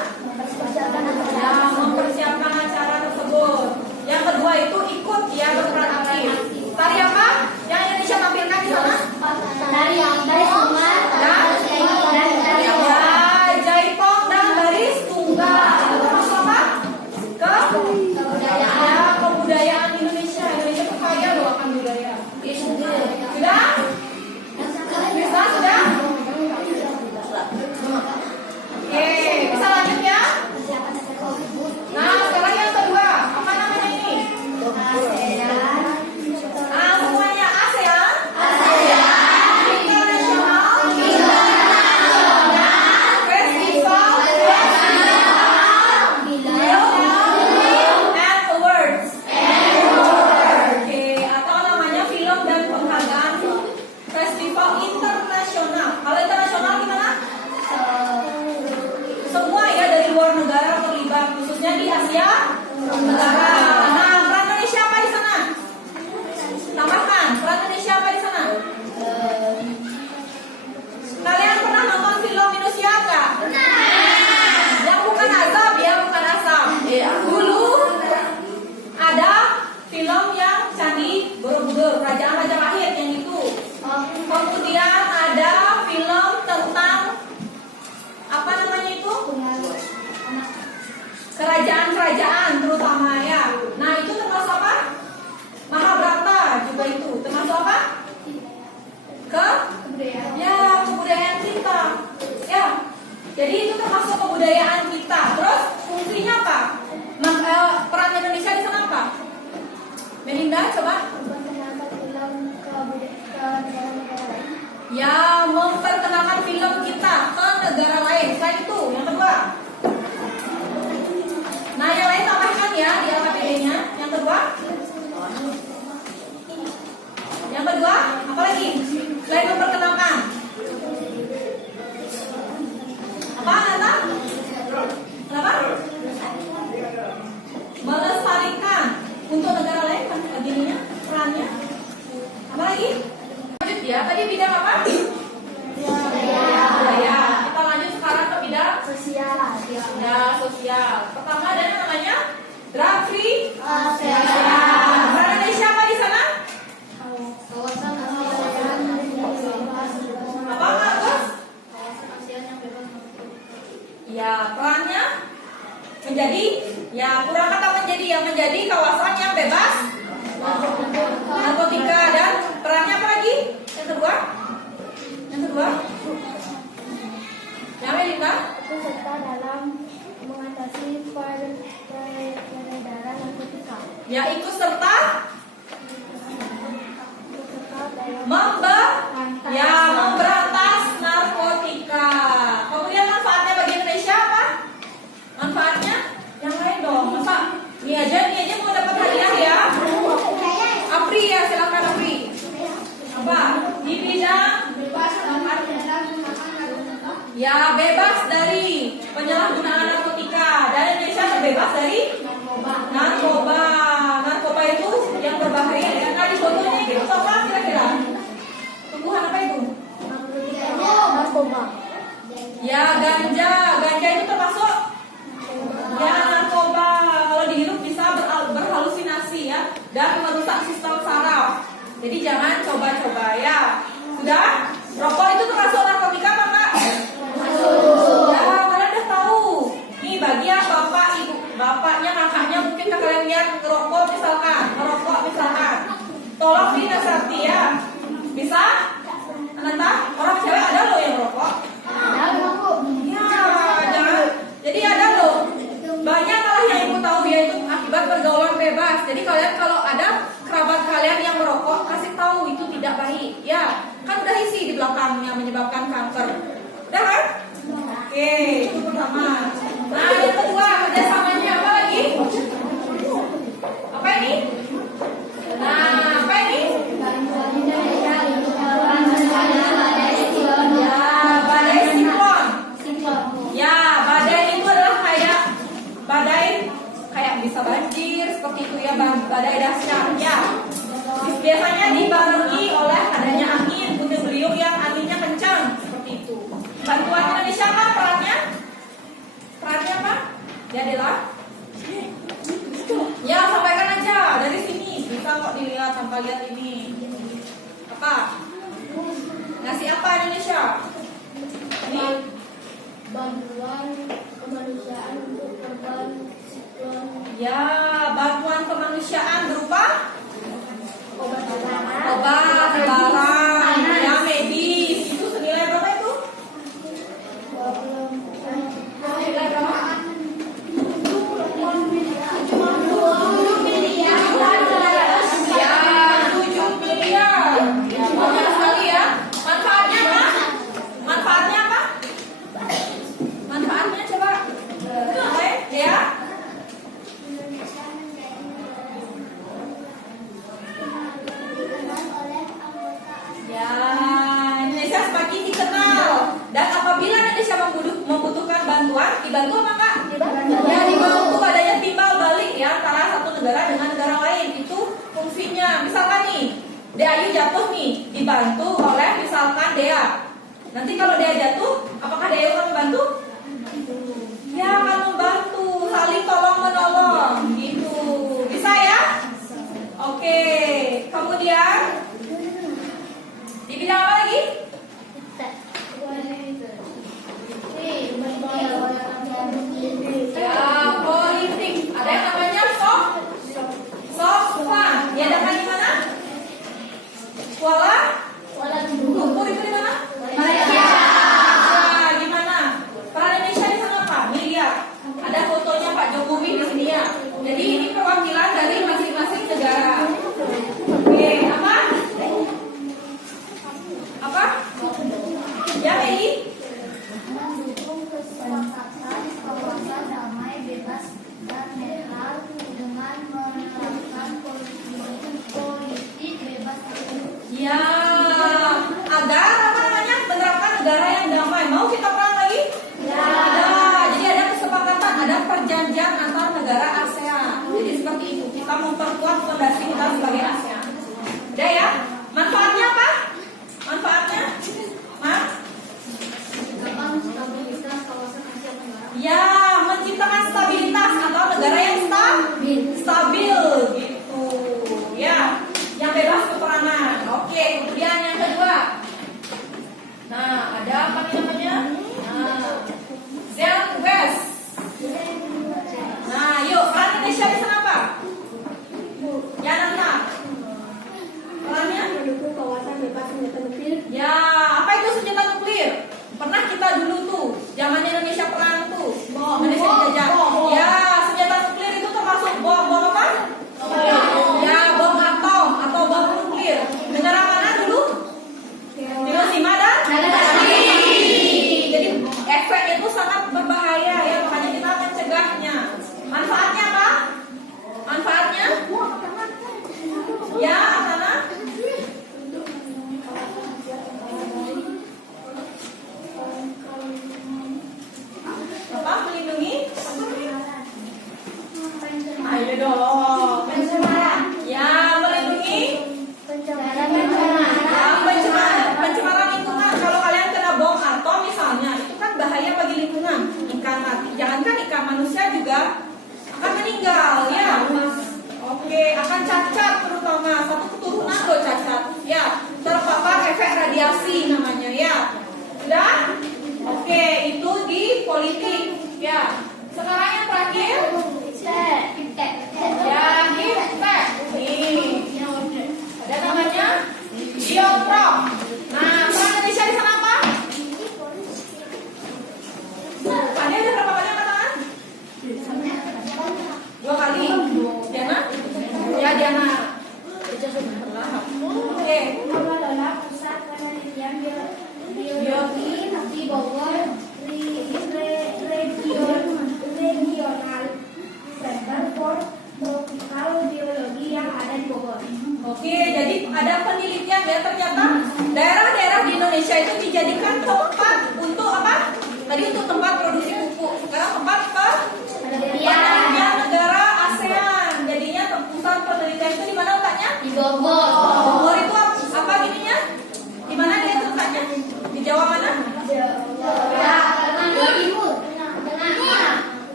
mempersiapkan acara tersebut. Yang kedua itu ikut ya, berperan aktif. Tari apa? Yang Indonesia tampilkan di sana? Jaipong dan baris tunggal. Termasuk apa? Kebudayaan Indonesia. Indonesia itu kaya loh akan budaya. Sudah? Sudah? Oke, bisa lanjut ya? Nah, sekarang yang kedua, apa namanya ini? Semuanya ASEAN. International Festival and Awards. Oke, atau namanya film dan penghargaan festival internasional. Kalau internasional gimana? Semua ya, dari luar negara terlibat, khususnya di Asia Tenggara. Nah, kerajaan-kerajaan terutama ya. Nah itu termasuk apa? Mahabharata juga itu termasuk apa? Kebudayaan kita. Ya, jadi itu termasuk kebudayaan kita. Terus fungsinya apa? Peran Indonesia di sana apa? Melinda coba. Memperkenalkan film ke negara-negara lain. Ya, memperkenalkan film kita ke negara lain. Selain itu, yang kedua. Nah, yang lain tambahkan ya di AKBD-nya. Yang kedua. Yang kedua, apa lagi? Selain memperkenalkan. Apa, Nata? Kenapa? Melestarikan untuk negara lain kan begininya perannya. Apa lagi? Lanjut ya. Tadi bidang apa? Budaya. Kita lanjut sekarang ke bidang Sosial. ya sosial. Pertama ada yang namanya Grafik ASEAN. Peran Indonesia apa di sana? Kawasan ASEAN yang bebas. Apa Markus? Kawasan ASEAN yang bebas. Ya perannya menjadi ya kurang kata menjadi kawasan yang bebas narkotika dan perannya apa lagi? Yang kedua? Yang Melinda? Itu serta dalam mengatasi peredaran narkotika. Ya ikut serta Serta dalam memberantas narkotika. Kemudian manfaatnya bagi Indonesia apa? Manfaatnya yang lain dong. Masa ini aja mau dapat hadiah ya? Apri ya, silakan Apri. Apa? Di bidang ya bebas dari penyalahgunaan narkotika dan Indonesia terbebas dari narkoba. Narkoba itu yang berbahaya ya. Nah di fotonya itu apa kira-kira? Tumbuhan apa itu? narkoba. Ya ganja itu termasuk ya narkoba. Kalau dihirup bisa berhalusinasi ya dan merusak sistem saraf. Jadi jangan coba-coba ya. Sudah? Rokok itu termasuk narkotika apa enggak? Ya kalian udah tahu. Nih bagi yang bapak ibu, bapaknya kakaknya mungkin kalian lihat ngerokok misalkan. Tolong dinasihati ya. Bisa? Ananta, orang cewek ada loh yang merokok. Ya, jangan. Jadi ada loh. Banyak malah yang ibu tahu yaitu akibat pergaulan bebas. Jadi kalian kalau ada kerabat kalian yang merokok, kasih tahu itu tidak baik. Ya, kan udah isi di belakangnya menyebabkan kanker. Udah kan? Oke, itu pertama. Nah, yang kedua kerjasamanya apa lagi? Apa ini? Nah, apa ini? Ya, badai siklon. Ya, badai itu adalah kayak bisa banjir seperti itu ya, badai dahsyat ya. Biasanya dibarengi oleh adanya angin, puting beliung yang anginnya kencang seperti itu. Bantuan Indonesia apa perannya? Perannya apa? Ya Dela. Ya sampaikan aja dari sini, bisa kok dilihat tanpa lihat ini. Apa? Ngasih apa Indonesia? Ini Bantuan kemanusiaan untuk korban siklon. ya bantuan kemanusiaan berupa Obat barang, ya medis. Itu senilai berapa itu? Senilai berapa? 7 miliar. Banyak sekali ya. Manfaatnya apa? Manfaatnya coba. Ya. Ya, Indonesia semakin dikenal. Dan apabila Indonesia membutuhkan bantuan, dibantu apa enggak? Ya, dibantu adanya timbal balik ya antara satu negara dengan negara lain. Itu fungsinya. Misalkan nih, Dea Ayu jatuh nih, dibantu oleh misalkan Dea. Nanti kalau Dea jatuh, apakah Dea akan membantu? Ya, akan membantu, saling tolong menolong gitu. Bisa ya? Oke. Kemudian di bidang apa lagi? Ya, politik. Ya, agar apa namanya menerapkan negara yang damai. Mau kita perang lagi? Ya. Jadi ada kesepakatan, ada perjanjian antar negara ASEAN. Jadi seperti itu. Kita memperkuat fondasi kita sebagai ASEAN. Udah ya? Manfaatnya apa? Manfaatnya? Menciptakan stabilitas kawasan Asia Tenggara. Ya, menciptakan stabilitas atau negara yang stabil gitu. Ya, yang bebas peperangan. Oke, kemudian yang kedua. Nah, ada apa nih namanya? Nah, ZWEST. Nah, yuk, peran Indonesia di sana apa? Ya, Nana. Perannya? Mendukung kawasan bebas senjata nuklir. Ya, apa itu senjata nuklir? Pernah kita dulu tuh, zamannya Indonesia perang tuh, Indonesia dijajah. Ya, senjata nuklir itu termasuk bom apa? Ya, bom atom atau bom nuklir. Negara mana dulu? Hiroshima dan Nagasaki. Jadi efeknya itu sangat berbahaya ya, makanya kita mencegahnya. Manfaatnya apa? Manfaatnya? Ya, sana. Apa? Melindungi? Ayo dong. Pencemaran. Ya, melindungi. Pencemaran. Ya, pencemaran lingkungan. Kalau kalian kena bom atom misalnya, itu kan bahaya bagi lingkungan. Ikan mati. Jangankan ikan, manusia juga akan meninggal ya. Oke, akan cacat terutama satu keturunan loh cacat. Ya, terpapar efek radiasi namanya ya. Sudah? Oke, itu di politik ya. Sekarang yang terakhir ya, hiptek. Nih. Ada namanya geoprop. Nah, peran Indonesia di sana apa? Ada berapa kali angkat tangan? 2 kali. Diana? Ya, Diana. Oke. Nama adalah Pusat Penelitian Biologi di Bogor Regional Center for Tropical Biology yang ada di Bogor. Oke, jadi ada penelitian ya, ternyata daerah-daerah di Indonesia itu dijadikan tempat untuk apa? Tadi untuk tempat produksi pupuk. Sekarang tempat penelitian negara ASEAN. Jadinya pusat penelitian itu di mana letaknya? Di Bogor. Bogor itu apa gininya? Di mana dia letaknya? Di Jawa mana? Jawa Timur.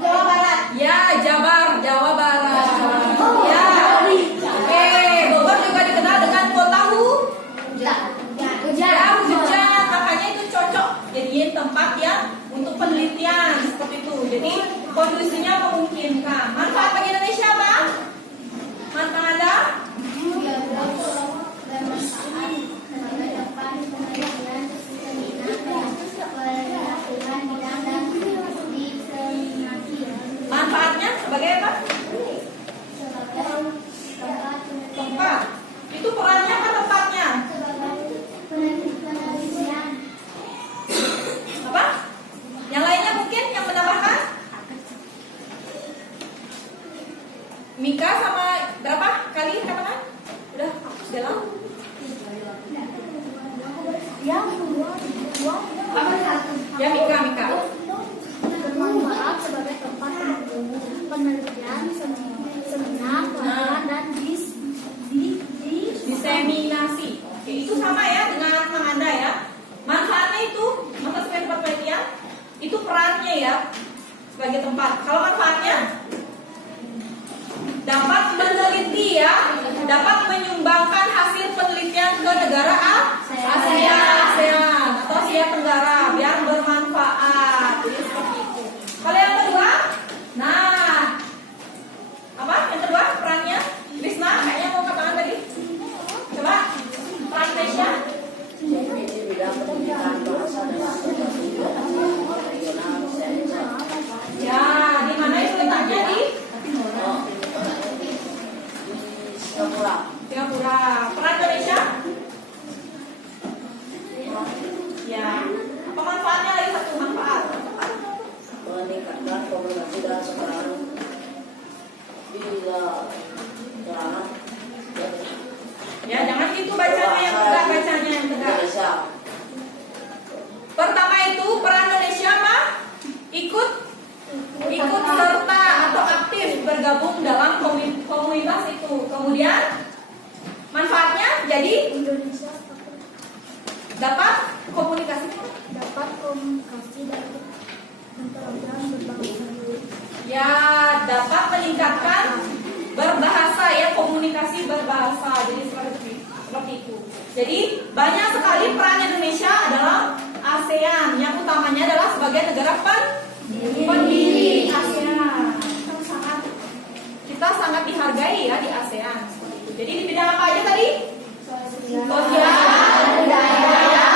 Jawa Barat. Ya, Jawa Barat. Ya. Oke, Bogor juga dikenal dengan kota hujan. Makanya itu cocok jadiin tempat yang untuk penelitian seperti itu. Jadi kondisinya memungkinkan. Manfaat bagi Indonesia apa? Manfaat Anda? Manfaatnya sebagai apa? Tempat. Itu perannya apa tempatnya? Apa? Yang lainnya mungkin yang menambahkan? Mika sama berapa kali katakan? Udah hapus dalam? Ya, Mika. Bermanfaat sebagai tempat penelitian, seminar, pelatihan, dan Diseminasi. Oke, itu sama ya dengan Anda ya. Manfaatnya itu, maka sebagai tempat penelitian, itu perannya ya sebagai tempat. Kalau manfaatnya dapat meneliti ya, dapat menyumbangkan hasil penelitian ke negara ASEAN atau Asia Tenggara biar bermanfaat. Jadi seperti itu. Kalau yang kedua, nah, apa? Yang kedua perannya, Krisna kayaknya mau katakan tadi. Coba peran Indonesia. Ini bidang pendidikan bahasa dan regional Ya, di mana itu letaknya di? Singapura. Singapura. Peran Indonesia? ikut serta atau aktif bergabung dalam komunitas itu. Kemudian manfaatnya jadi Indonesia dapat komunikasi. dapat komunikasi dan pelajaran berbahasa. Ya, dapat meningkatkan berbahasa ya, komunikasi berbahasa. Jadi seperti itu. Jadi banyak sekali peran Indonesia dalam ASEAN. Yang utamanya adalah sebagai negara pendiri ASEAN. Kita sangat dihargai ya di ASEAN. Seperti itu. Jadi di bidang apa aja tadi? Sosial, budaya,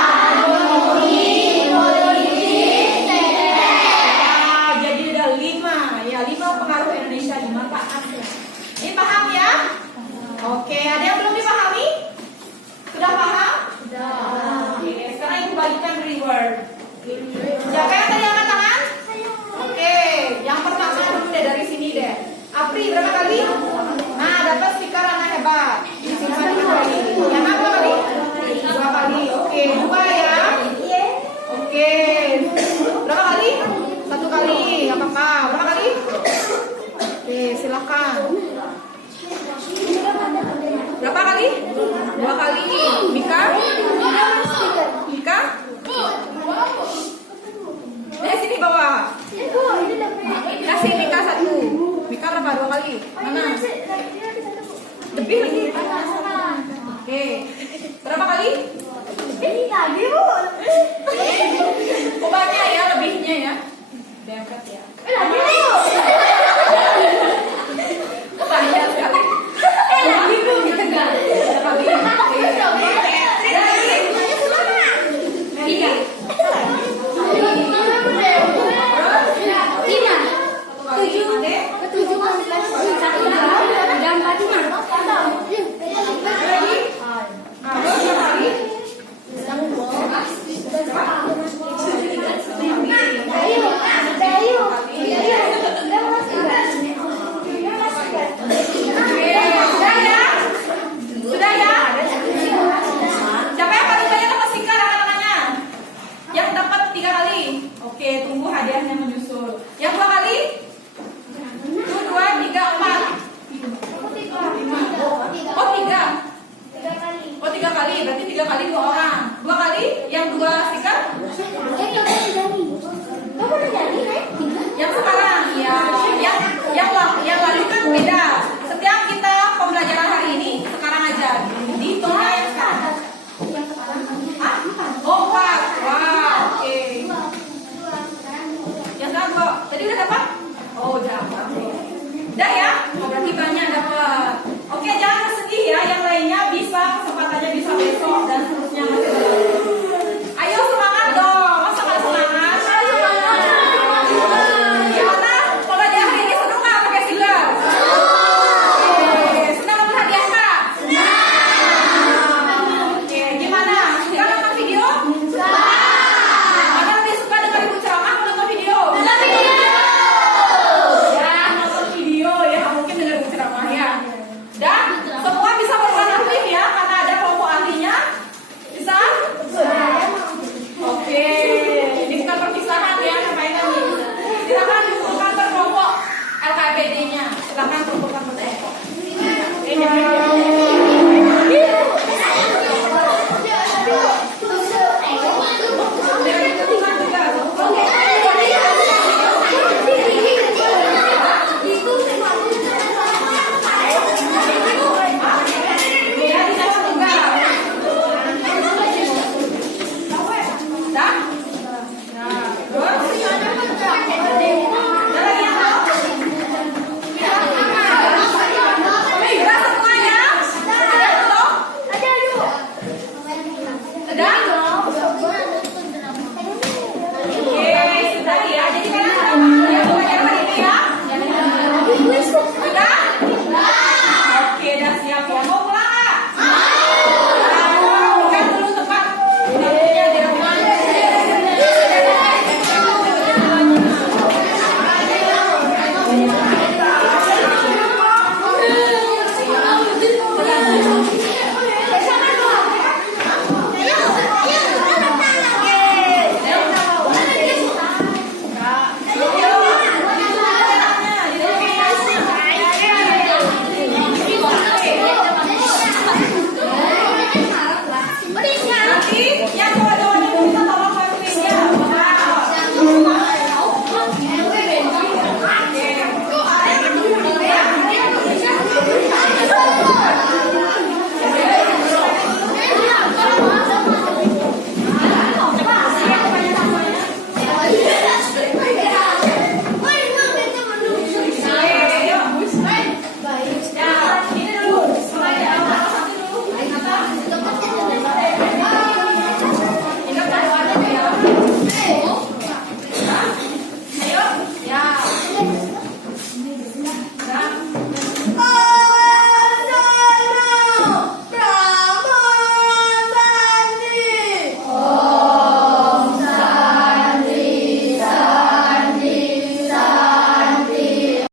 jadi ada 5 pengaruh Indonesia di mata ASEAN. Ini paham ya? Oke, ada yang belum dipahami? Sudah paham? Sudah. Oke, sekarang ibu bagikan reward. Siapa yang tadi angkat tangan? Oke, yang pertama dulu deh dari sini deh. Apri berapa kali? Nah, dapat stiker anak hebat. Disimpan di kali. Yang berapa kali? 2 kali. Oke, 2 ya. Oke. Berapa kali? 1 kali. Gak apa-apa. Berapa kali? Oke, silakan. Berapa kali? 2 kali. Mika? Mika? Sini bawa. Kasih Mika 1. Mika berapa? 2 kali. Mana? Lebih lagi. Oke. Berapa kali? Ini tadi Bu. Obatnya ya, lebihnya ya. Dempet ya. Tadi Bu.